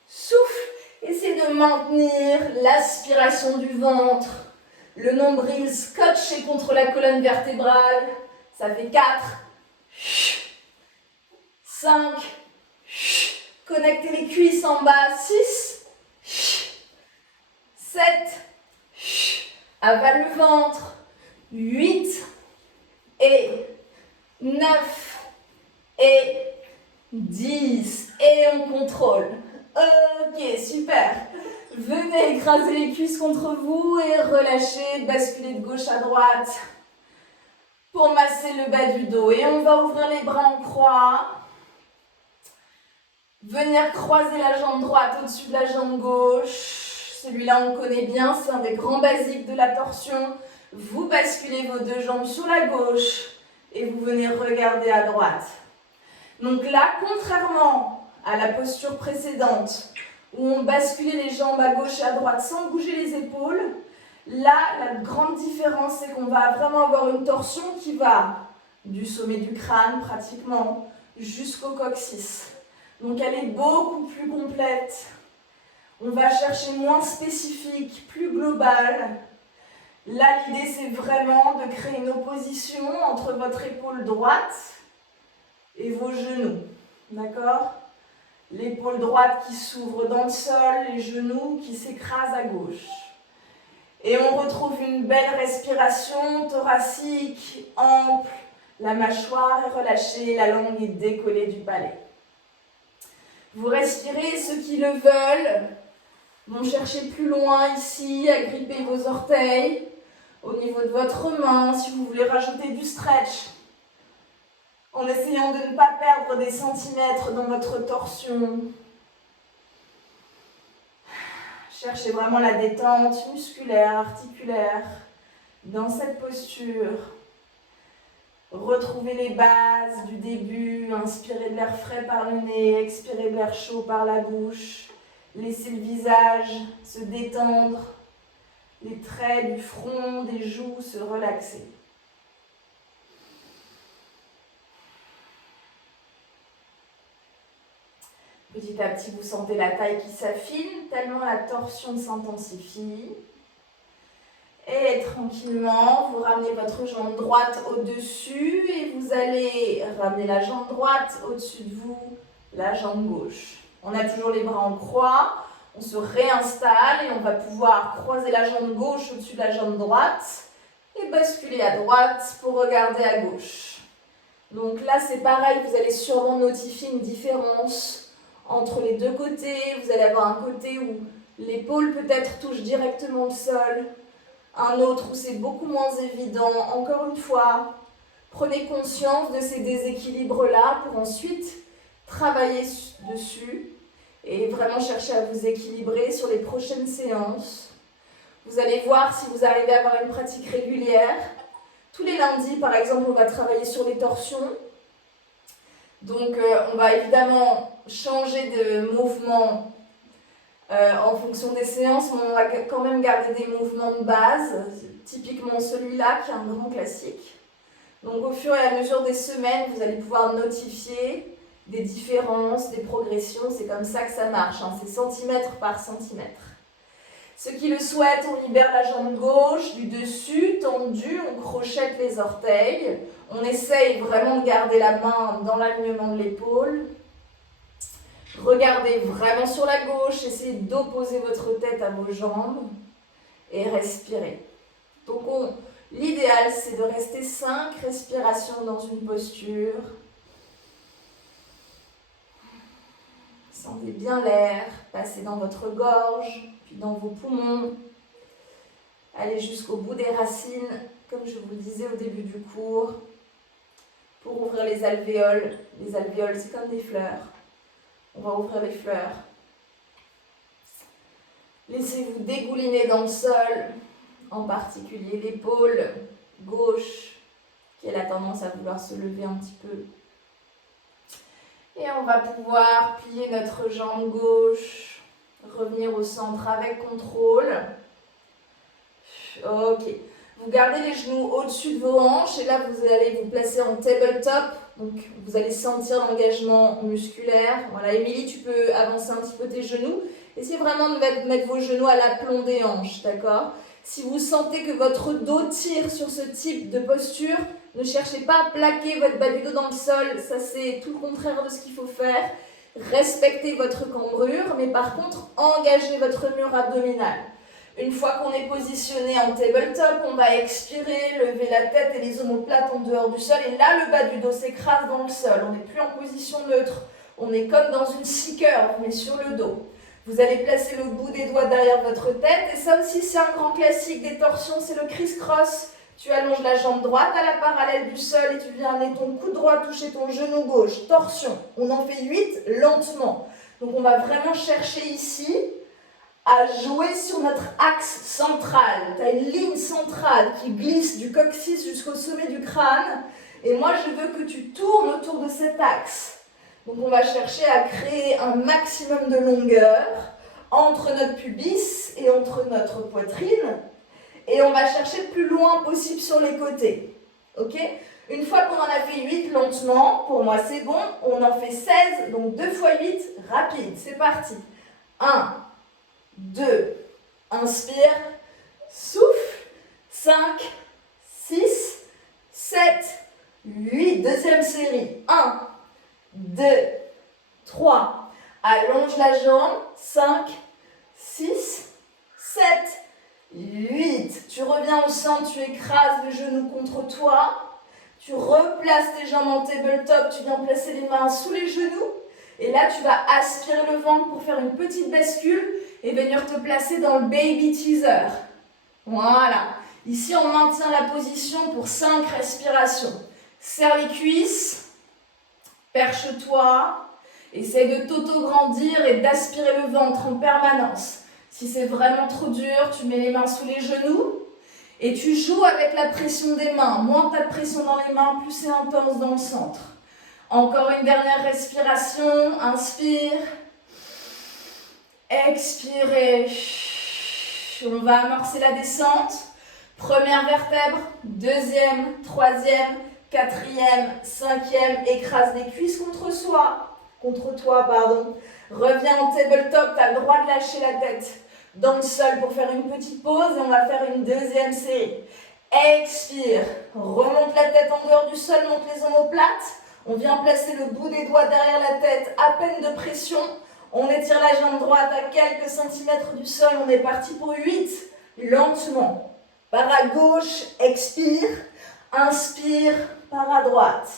souffle. Essayez de maintenir l'aspiration du ventre. Le nombril scotché contre la colonne vertébrale. Ça fait 4. 5. Connectez les cuisses en bas. 6. 7. Avale le ventre. 8. Et 9. Et 10. Et on contrôle. Ok, super. Venez écraser les cuisses contre vous et relâchez, basculer de gauche à droite pour masser le bas du dos. Et on va ouvrir les bras en croix. Venir croiser la jambe droite au-dessus de la jambe gauche. Celui-là, on connaît bien, c'est un des grands basiques de la torsion. Vous basculez vos deux jambes sur la gauche et vous venez regarder à droite. Donc là, contrairement à la posture précédente, où on basculait les jambes à gauche et à droite sans bouger les épaules, là, la grande différence, c'est qu'on va vraiment avoir une torsion qui va du sommet du crâne, pratiquement, jusqu'au coccyx. Donc elle est beaucoup plus complète. On va chercher moins spécifique, plus global. Là, l'idée, c'est vraiment de créer une opposition entre votre épaule droite et vos genoux. D'accord ? L'épaule droite qui s'ouvre dans le sol, les genoux qui s'écrasent à gauche. Et on retrouve une belle respiration thoracique, ample. La mâchoire est relâchée, la langue est décollée du palais. Vous respirez, ceux qui le veulent vont chercher plus loin ici, à gripper vos orteils, au niveau de votre main, si vous voulez rajouter du stretch, en essayant de ne pas perdre des centimètres dans votre torsion. Cherchez vraiment la détente musculaire, articulaire, dans cette posture. Retrouvez les bases du début, inspirez de l'air frais par le nez, expirez de l'air chaud par la bouche. Laissez le visage se détendre, les traits du front, des joues se relaxer. Petit à petit, vous sentez la taille qui s'affine, tellement la torsion s'intensifie. Et tranquillement, vous ramenez votre jambe droite au-dessus et vous allez ramener la jambe droite au-dessus de vous, la jambe gauche. On a toujours les bras en croix, on se réinstalle et on va pouvoir croiser la jambe gauche au-dessus de la jambe droite et basculer à droite pour regarder à gauche. Donc là, c'est pareil, vous allez sûrement notifier une différence entre les deux côtés. Vous allez avoir un côté où l'épaule peut-être touche directement le sol, un autre où c'est beaucoup moins évident. Encore une fois, prenez conscience de ces déséquilibres-là pour ensuite travailler dessus et vraiment chercher à vous équilibrer sur les prochaines séances. Vous allez voir si vous arrivez à avoir une pratique régulière. Tous les lundis, par exemple, on va travailler sur les torsions. Donc, on va évidemment changer de mouvement en fonction des séances, mais on va quand même garder des mouvements de base, typiquement celui-là qui est un grand classique. Donc, au fur et à mesure des semaines, vous allez pouvoir notifier des différences, des progressions. C'est comme ça que ça marche, hein. C'est centimètre par centimètre. Ceux qui le souhaitent, on libère la jambe gauche du dessus, tendue, on crochette les orteils. On essaye vraiment de garder la main dans l'alignement de l'épaule. Regardez vraiment sur la gauche, essayez d'opposer votre tête à vos jambes et respirez. Donc l'idéal, c'est de rester 5 respirations dans une posture. Sentez bien l'air passer dans votre gorge, puis dans vos poumons. Allez jusqu'au bout des racines, comme je vous le disais au début du cours, pour ouvrir les alvéoles. Les alvéoles, c'est comme des fleurs. On va ouvrir les fleurs. Laissez-vous dégouliner dans le sol, en particulier l'épaule gauche, qui a la tendance à vouloir se lever un petit peu. Et on va pouvoir plier notre jambe gauche, revenir au centre avec contrôle. Ok. Vous gardez les genoux au-dessus de vos hanches et là vous allez vous placer en tabletop. Donc vous allez sentir l'engagement musculaire. Voilà, Émilie, tu peux avancer un petit peu tes genoux. Essayez vraiment de mettre vos genoux à l'aplomb des hanches, d'accord? Si vous sentez que votre dos tire sur ce type de posture, ne cherchez pas à plaquer votre bas du dos dans le sol. Ça, c'est tout le contraire de ce qu'il faut faire. Respectez votre cambrure, mais par contre, engagez votre mur abdominal. Une fois qu'on est positionné en tabletop, on va expirer, lever la tête et les omoplates en dehors du sol. Et là, le bas du dos s'écrase dans le sol. On n'est plus en position neutre. On est comme dans une seeker, mais sur le dos. Vous allez placer le bout des doigts derrière votre tête. Et ça aussi, c'est un grand classique des torsions, c'est le criss-cross. Tu allonges la jambe droite à la parallèle du sol et tu viens amener ton coude droit toucher ton genou gauche. Torsion. On en fait 8 lentement. Donc, on va vraiment chercher ici à jouer sur notre axe central. Tu as une ligne centrale qui glisse du coccyx jusqu'au sommet du crâne. Et moi, je veux que tu tournes autour de cet axe. Donc, on va chercher à créer un maximum de longueur entre notre pubis et entre notre poitrine. Et on va chercher le plus loin possible sur les côtés. Ok ? Une fois qu'on en a fait 8 lentement, pour moi c'est bon, on en fait 16, donc 2 fois 8, rapide. C'est parti. 1, 2, inspire, souffle, 5, 6, 7, 8, deuxième série, 1, 2, 3, allonge la jambe, 5, 6, 7, 8, tu reviens au centre, tu écrases le genou contre toi, tu replaces tes jambes en tabletop, tu viens placer les mains sous les genoux, et là tu vas aspirer le ventre pour faire une petite bascule, et venir te placer dans le baby teaser. Voilà. Ici, on maintient la position pour 5 respirations. Serre les cuisses, perche-toi, essaye de t'auto-grandir et d'aspirer le ventre en permanence. Si c'est vraiment trop dur, tu mets les mains sous les genoux et tu joues avec la pression des mains. Moins tu as de pression dans les mains, plus c'est intense dans le centre. Encore une dernière respiration, inspire. Expirez. On va amorcer la descente. Première vertèbre, deuxième, troisième, quatrième, cinquième. Écrase les cuisses contre toi, pardon. Reviens en tabletop, tu as le droit de lâcher la tête dans le sol pour faire une petite pause et on va faire une deuxième série. Expire. Remonte la tête en dehors du sol, monte les omoplates. On vient placer le bout des doigts derrière la tête, à peine de pression. On étire la jambe droite à quelques centimètres du sol. On est parti pour 8. Lentement. Par à gauche, expire. Inspire, par à droite.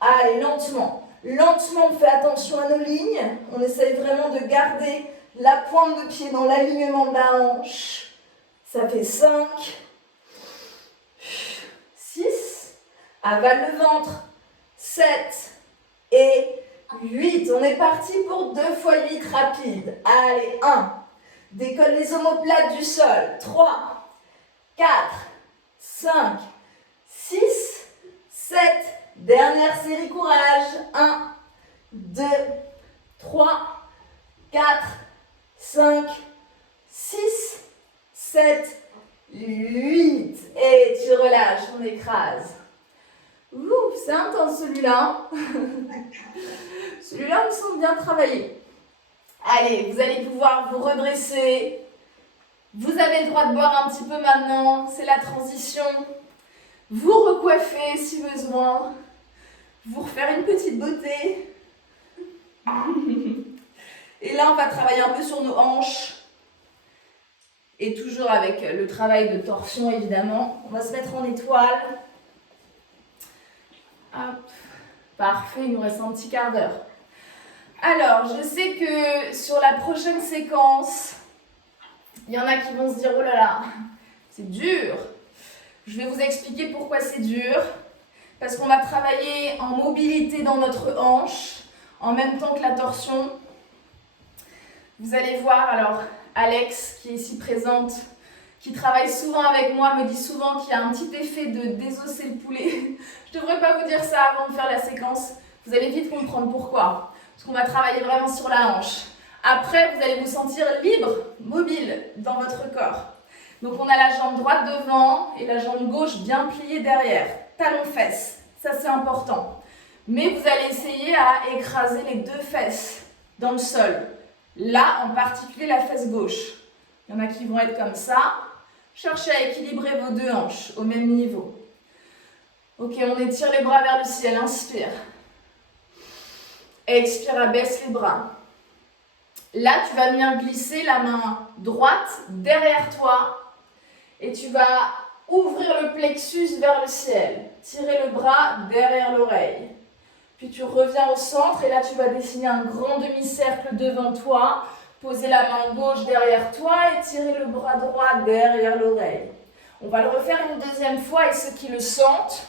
Allez, lentement. Lentement, on fait attention à nos lignes. On essaye vraiment de garder la pointe de pied dans l'alignement de la hanche. Ça fait 5, 6. Avale le ventre. 7 et 8. On est parti pour 2 fois 8 rapide. Allez, 1. Décolle les omoplates du sol. 3, 4, 5, 6, 7. Dernière série, courage. 1, 2, 3, 4, 5, 6, 7, 8. Et tu relâches, on écrase. Ouh, c'est intense celui-là. Celui-là, me semble bien travaillé. Allez, vous allez pouvoir vous redresser. Vous avez le droit de boire un petit peu maintenant. C'est la transition. Vous recoiffer si besoin. Vous refaire une petite beauté. Et là, on va travailler un peu sur nos hanches. Et toujours avec le travail de torsion, évidemment. On va se mettre en étoile. Hop. Parfait, il nous reste un petit quart d'heure. Alors, je sais que sur la prochaine séquence, il y en a qui vont se dire « Oh là là, c'est dur !» Je vais vous expliquer pourquoi c'est dur. Parce qu'on va travailler en mobilité dans notre hanche, en même temps que la torsion. Vous allez voir, alors, Alex, qui est ici présente, qui travaille souvent avec moi, me dit souvent qu'il y a un petit effet de désosser le poulet. Je ne devrais pas vous dire ça avant de faire la séquence. Vous allez vite comprendre pourquoi. Parce qu'on va travailler vraiment sur la hanche. Après, vous allez vous sentir libre, mobile dans votre corps. Donc on a la jambe droite devant et la jambe gauche bien pliée derrière. Talons-fesses, ça c'est important. Mais vous allez essayer à écraser les 2 fesses dans le sol. Là, en particulier la fesse gauche. Il y en a qui vont être comme ça. Cherchez à équilibrer vos 2 hanches au même niveau. Ok, on étire les bras vers le ciel. Inspire. Expire, abaisse les bras. Là, tu vas venir glisser la main droite derrière toi et tu vas ouvrir le plexus vers le ciel. Tirer le bras derrière l'oreille. Puis tu reviens au centre et là, tu vas dessiner un grand demi-cercle devant toi. Poser la main gauche derrière toi et tirer le bras droit derrière l'oreille. On va le refaire une deuxième fois et ceux qui le sentent,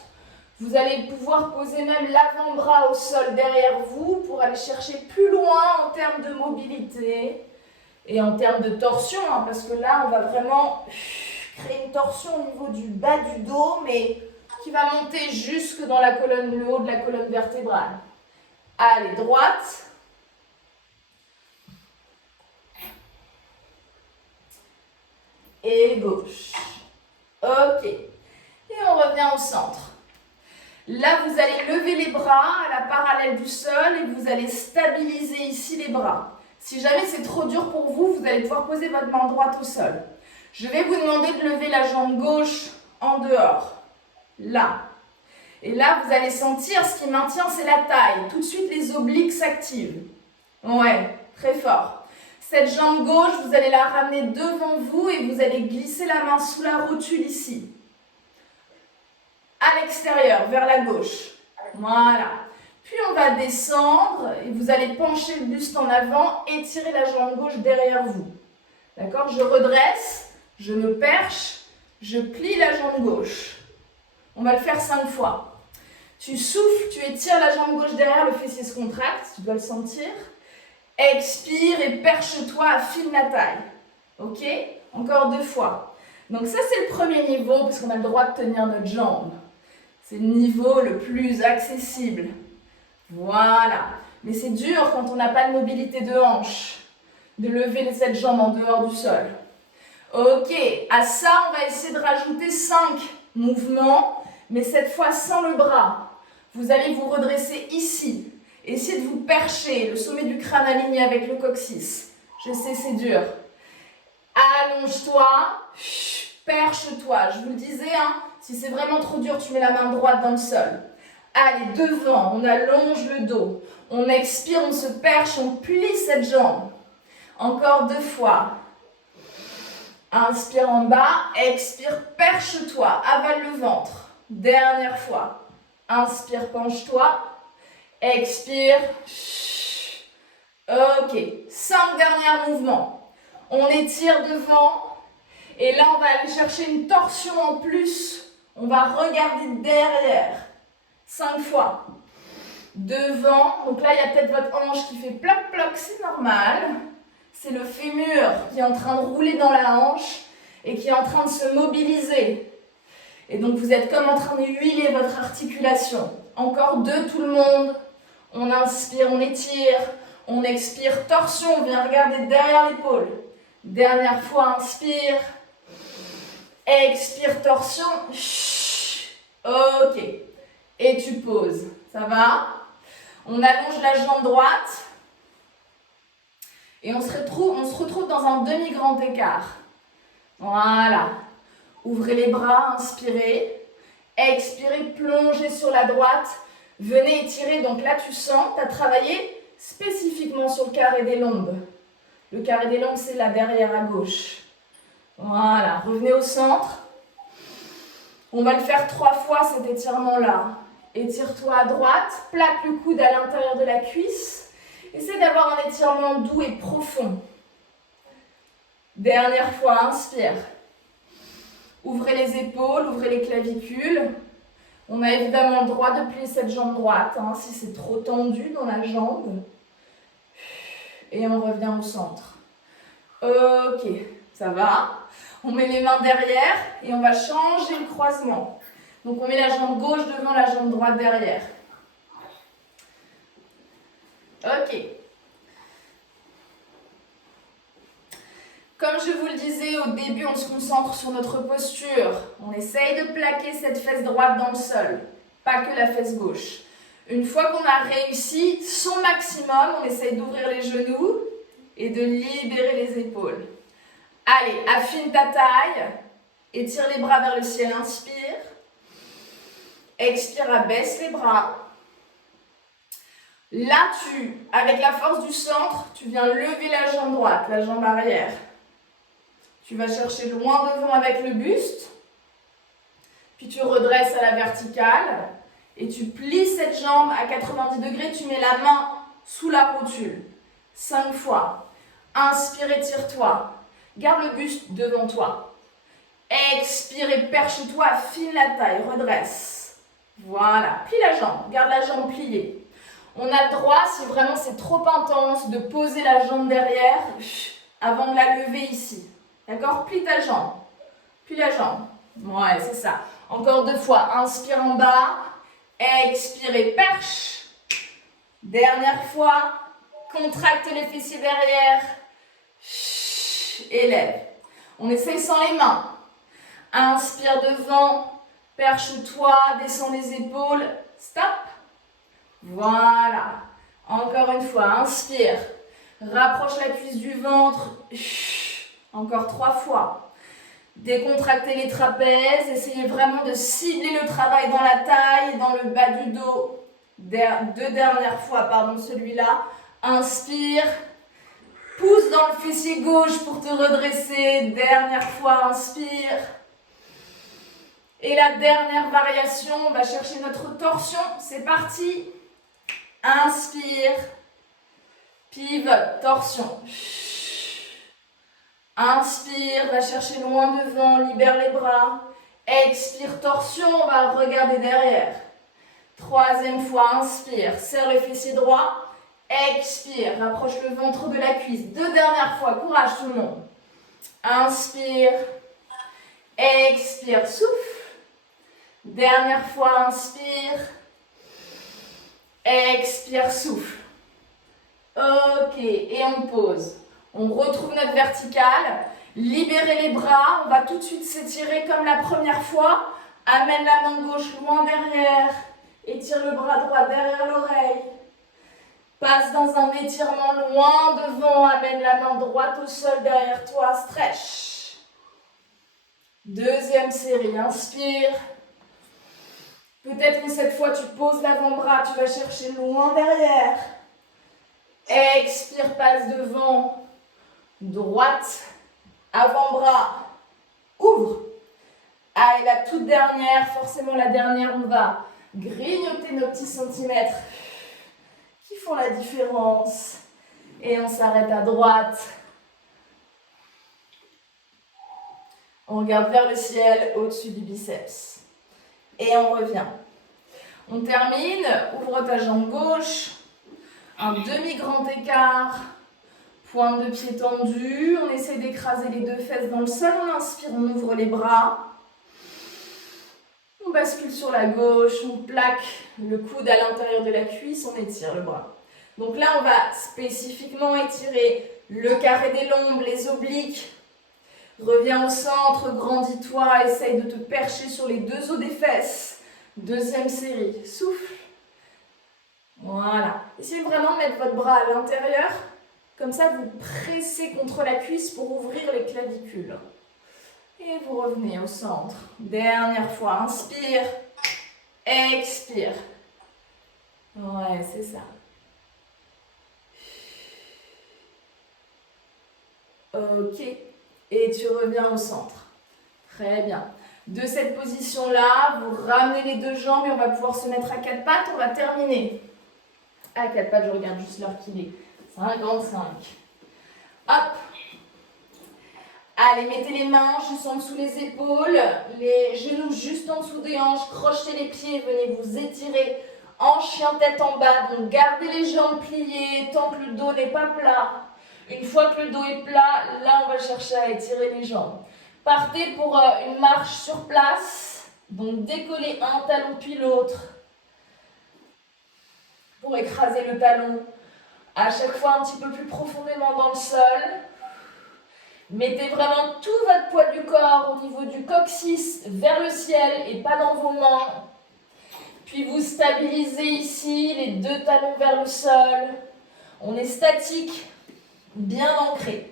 vous allez pouvoir poser même l'avant-bras au sol derrière vous pour aller chercher plus loin en termes de mobilité et en termes de torsion, hein, parce que là, on va vraiment créer une torsion au niveau du bas du dos, mais qui va monter jusque dans la colonne, le haut de la colonne vertébrale. Allez, droite. Et gauche. Ok. Et on revient au centre. Là, vous allez lever les bras à la parallèle du sol et vous allez stabiliser ici les bras. Si jamais c'est trop dur pour vous, vous allez pouvoir poser votre main droite au sol. Je vais vous demander de lever la jambe gauche en dehors. Là. Et là, vous allez sentir, ce qui maintient, c'est la taille. Tout de suite, les obliques s'activent. Ouais, très fort. Cette jambe gauche, vous allez la ramener devant vous et vous allez glisser la main sous la rotule ici. À l'extérieur, vers la gauche. Voilà. Puis on va descendre et vous allez pencher le buste en avant et tirer la jambe gauche derrière vous. D'accord? Je redresse, je me perche, je plie la jambe gauche. On va le faire 5 fois. Tu souffles, tu étires la jambe gauche derrière, le fessier se contracte, tu dois le sentir. Expire et perche-toi, affine la taille. Ok? Encore 2 fois. Donc ça, c'est le premier niveau parce qu'on a le droit de tenir notre jambe. C'est le niveau le plus accessible. Voilà. Mais c'est dur quand on n'a pas de mobilité de hanche, de lever cette jambe en dehors du sol. Ok. À ça, on va essayer de rajouter 5 mouvements, mais cette fois sans le bras. Vous allez vous redresser ici. Essayez de vous percher, le sommet du crâne aligné avec le coccyx. Je sais, c'est dur. Allonge-toi, perche-toi. Je vous le disais, hein, si c'est vraiment trop dur, tu mets la main droite dans le sol. Allez, devant, on allonge le dos. On expire, on se perche, on plie cette jambe. Encore 2 fois. Inspire en bas, expire, perche-toi, avale le ventre. Dernière fois. Inspire, penche-toi. Expire. Ok. 5 derniers mouvements. On étire devant. Et là, on va aller chercher une torsion en plus. On va regarder derrière. 5 fois. devant. Donc là, il y a peut-être votre hanche qui fait ploc-ploc, c'est normal. C'est le fémur qui est en train de rouler dans la hanche et qui est en train de se mobiliser. Et donc, vous êtes comme en train de huiler votre articulation. Encore 2, tout le monde. On inspire, on étire. On expire, torsion, on vient regarder derrière l'épaule. Dernière fois, inspire. Expire, torsion. Ok. Et tu poses. Ça va? On allonge la jambe droite. Et on se retrouve dans un demi-grand écart. Voilà. Ouvrez les bras, inspirez. Expirez, plongez sur la droite. Venez étirer. Donc là, tu sens, tu as travaillé spécifiquement sur le carré des lombes. Le carré des lombes, c'est là derrière à gauche. Voilà. Revenez au centre. On va le faire 3 fois cet étirement-là. Étire-toi à droite. Plaque le coude à l'intérieur de la cuisse. Essaie d'avoir un étirement doux et profond. Dernière fois, inspire. Ouvrez les épaules, ouvrez les clavicules. On a évidemment le droit de plier cette jambe droite, si c'est trop tendu dans la jambe. Et on revient au centre. Ok, ça va. On met les mains derrière et on va changer le croisement. Donc on met la jambe gauche devant la jambe droite derrière. Ok. Comme je vous le disais au début, on se concentre sur notre posture. On essaye de plaquer cette fesse droite dans le sol, pas que la fesse gauche. Une fois qu'on a réussi son maximum, on essaye d'ouvrir les genoux et de libérer les épaules. Allez, affine ta taille, étire les bras vers le ciel, inspire. Expire, abaisse les bras. Là, avec la force du centre, tu viens lever la jambe droite, la jambe arrière. Tu vas chercher loin devant avec le buste. Puis tu redresses à la verticale. Et tu plies cette jambe à 90 degrés. Tu mets la main sous la rotule. 5 fois. Inspire, étire-toi. Garde le buste devant toi. Expire et perche-toi. Affine la taille. Redresse. Voilà. Plie la jambe. Garde la jambe pliée. On a le droit, si vraiment c'est trop intense, de poser la jambe derrière avant de la lever ici. D'accord? Plie ta jambe. Plie la jambe. Ouais, c'est ça. Encore 2 fois. Inspire en bas. Expire et perche. Dernière fois. Contracte les fessiers derrière. Élève. On essaye sans les mains. Inspire devant. Perche-toi. Descends les épaules. Stop. Voilà. Encore une fois. Inspire. Rapproche la cuisse du ventre. Encore 3 fois. Décontractez les trapèzes. Essayez vraiment de cibler le travail dans la taille et dans le bas du dos. 2 dernières fois, pardon, celui-là. Inspire. Pousse dans le fessier gauche pour te redresser. Dernière fois, inspire. Et la dernière variation, on va chercher notre torsion. C'est parti. Inspire. Pivote, torsion. Inspire, va chercher loin devant, libère les bras. Expire, torsion, on va regarder derrière. 3e fois, inspire, serre le fessier droit. Expire, rapproche le ventre de la cuisse. 2 dernières fois, courage tout le monde. Inspire. Expire, souffle. Dernière fois, inspire. Expire, souffle. Ok, et on pose. On retrouve notre verticale. Libérez les bras. On va tout de suite s'étirer comme la première fois. Amène la main gauche loin derrière. Étire le bras droit derrière l'oreille. Passe dans un étirement loin devant. Amène la main droite au sol derrière toi. Stretch. 2e série. Inspire. Peut-être que cette fois, tu poses l'avant-bras. Tu vas chercher loin derrière. Expire, passe devant. Droite. Avant-bras. Ouvre. Ah, et la toute dernière, forcément la dernière, on va grignoter nos petits centimètres qui font la différence. Et on s'arrête à droite. On regarde vers le ciel, au-dessus du biceps. Et on revient. On termine, ouvre ta jambe gauche, un demi-grand écart, pointe de pied tendue, on essaie d'écraser les deux fesses dans le sol, on inspire, on ouvre les bras. On bascule sur la gauche, on plaque le coude à l'intérieur de la cuisse, on étire le bras. Donc là, on va spécifiquement étirer le carré des lombes, les obliques. Reviens au centre, grandis-toi, essaye de te percher sur les deux os des fesses. Deuxième série, souffle. Voilà. Essayez vraiment de mettre votre bras à l'intérieur. Comme ça, vous pressez contre la cuisse pour ouvrir les clavicules. Et vous revenez au centre. Dernière fois, inspire, expire. Ouais, c'est ça. Ok. Et tu reviens au centre. Très bien. De cette position-là, vous ramenez les deux jambes et on va pouvoir se mettre à quatre pattes. On va terminer. À quatre pattes, je regarde juste l'heure qu'il est. 55. Hop. Allez, mettez les mains juste en dessous les épaules, les genoux juste en dessous des hanches, crochetez les pieds, venez vous étirer en chien tête en bas. Donc gardez les jambes pliées tant que le dos n'est pas plat. Une fois que le dos est plat, là on va chercher à étirer les jambes. Partez pour une marche sur place, donc décollez un talon puis l'autre pour écraser le talon. À chaque fois un petit peu plus profondément dans le sol. Mettez vraiment tout votre poids du corps au niveau du coccyx vers le ciel et pas dans vos mains. Puis vous stabilisez ici, les deux talons vers le sol. On est statique, bien ancré.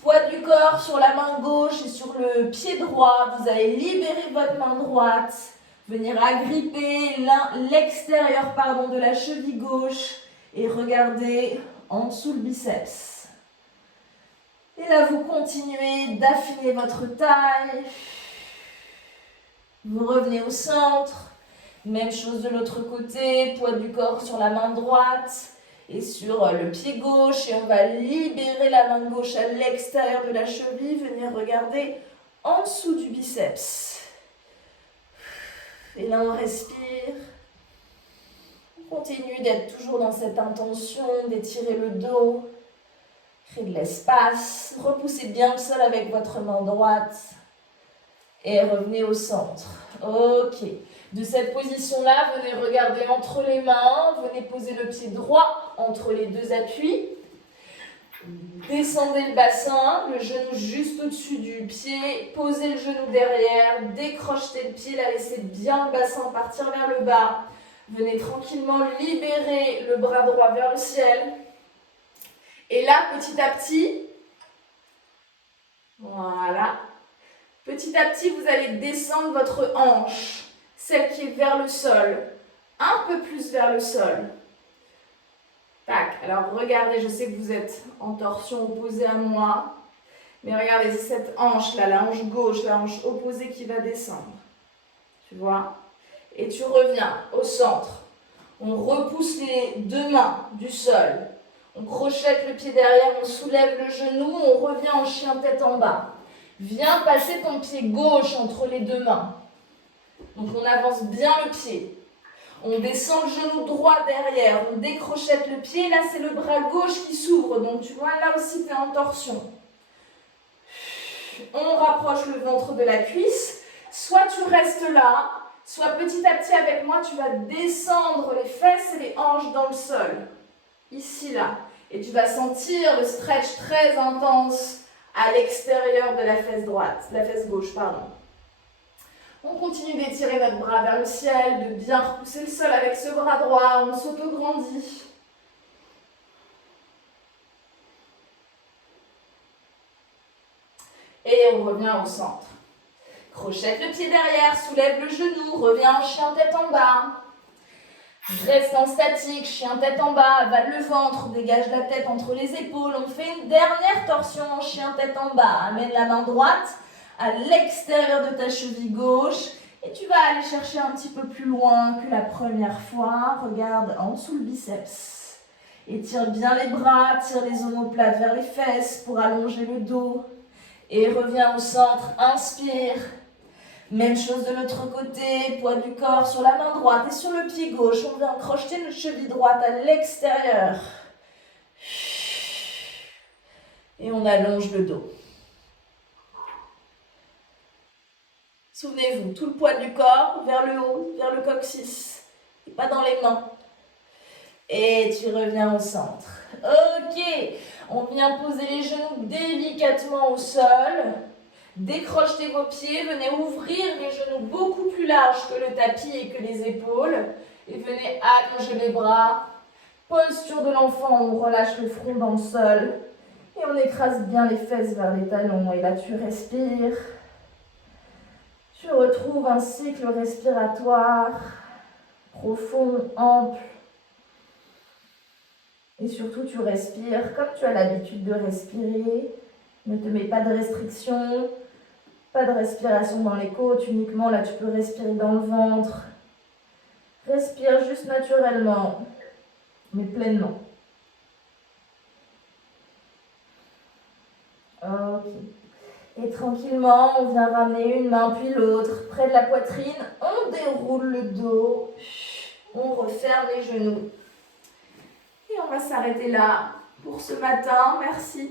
Poids du corps sur la main gauche et sur le pied droit. Vous allez libérer votre main droite. Venir agripper l'extérieur de la cheville gauche. Et regardez en dessous le biceps. Et là, vous continuez d'affiner votre taille. Vous revenez au centre. Même chose de l'autre côté. Poids du corps sur la main droite et sur le pied gauche. Et on va libérer la main gauche à l'extérieur de la cheville. Venir regarder en dessous du biceps. Et là, on respire. On continue d'être toujours dans cette intention d'étirer le dos. Créez de l'espace. Repoussez bien le sol avec votre main droite. Et revenez au centre. Ok. De cette position-là, venez regarder entre les mains. Venez poser le pied droit entre les deux appuis. Descendez le bassin, le genou juste au-dessus du pied. Posez le genou derrière. Décrochetez le pied. Là, laissez bien le bassin partir vers le bas. Venez tranquillement libérer le bras droit vers le ciel. Et là, petit à petit, voilà, petit à petit, vous allez descendre votre hanche, celle qui est vers le sol, un peu plus vers le sol. Tac, alors regardez, je sais que vous êtes en torsion opposée à moi, mais regardez, c'est cette hanche-là, la hanche gauche, la hanche opposée qui va descendre. Tu vois? Et tu reviens au centre. On repousse les deux mains du sol. On crochette le pied derrière, on soulève le genou, on revient en chien tête en bas. Viens passer ton pied gauche entre les deux mains. Donc on avance bien le pied. On descend le genou droit derrière, on décrochette le pied. Là, c'est le bras gauche qui s'ouvre. Donc tu vois, là aussi, tu es en torsion. On rapproche le ventre de la cuisse. Soit tu restes là, soit petit à petit avec moi, tu vas descendre les fesses et les hanches dans le sol. Ici, là. Et tu vas sentir le stretch très intense à l'extérieur de la fesse droite, la fesse gauche, pardon. On continue d'étirer notre bras vers le ciel, de bien repousser le sol avec ce bras droit, on s'auto-grandit. Et on revient au centre. Crochette le pied derrière, soulève le genou, reviens en chien tête en bas. Reste en statique, chien tête en bas, avale le ventre, dégage la tête entre les épaules. On fait une dernière torsion en chien tête en bas. Amène la main droite à l'extérieur de ta cheville gauche. Et tu vas aller chercher un petit peu plus loin que la première fois. Regarde en dessous le biceps. Étire bien les bras, tire les omoplates vers les fesses pour allonger le dos. Et reviens au centre, inspire. Même chose de l'autre côté, poids du corps sur la main droite et sur le pied gauche. On vient crocheter notre cheville droite à l'extérieur. Et on allonge le dos. Souvenez-vous, tout le poids du corps vers le haut, vers le coccyx, et pas dans les mains. Et tu reviens au centre. Ok, on vient poser les genoux délicatement au sol. Décrochez vos pieds, venez ouvrir les genoux beaucoup plus larges que le tapis et que les épaules. Et venez allonger les bras. Posture de l'enfant, on relâche le front dans le sol. Et on écrase bien les fesses vers les talons. Et là, tu respires. Tu retrouves un cycle respiratoire profond, ample. Et surtout, tu respires comme tu as l'habitude de respirer. Ne te mets pas de restrictions, pas de respiration dans les côtes, uniquement là tu peux respirer dans le ventre. Respire juste naturellement, mais pleinement. Ok. Et tranquillement, on vient ramener une main puis l'autre près de la poitrine. On déroule le dos. On referme les genoux. Et on va s'arrêter là pour ce matin. Merci.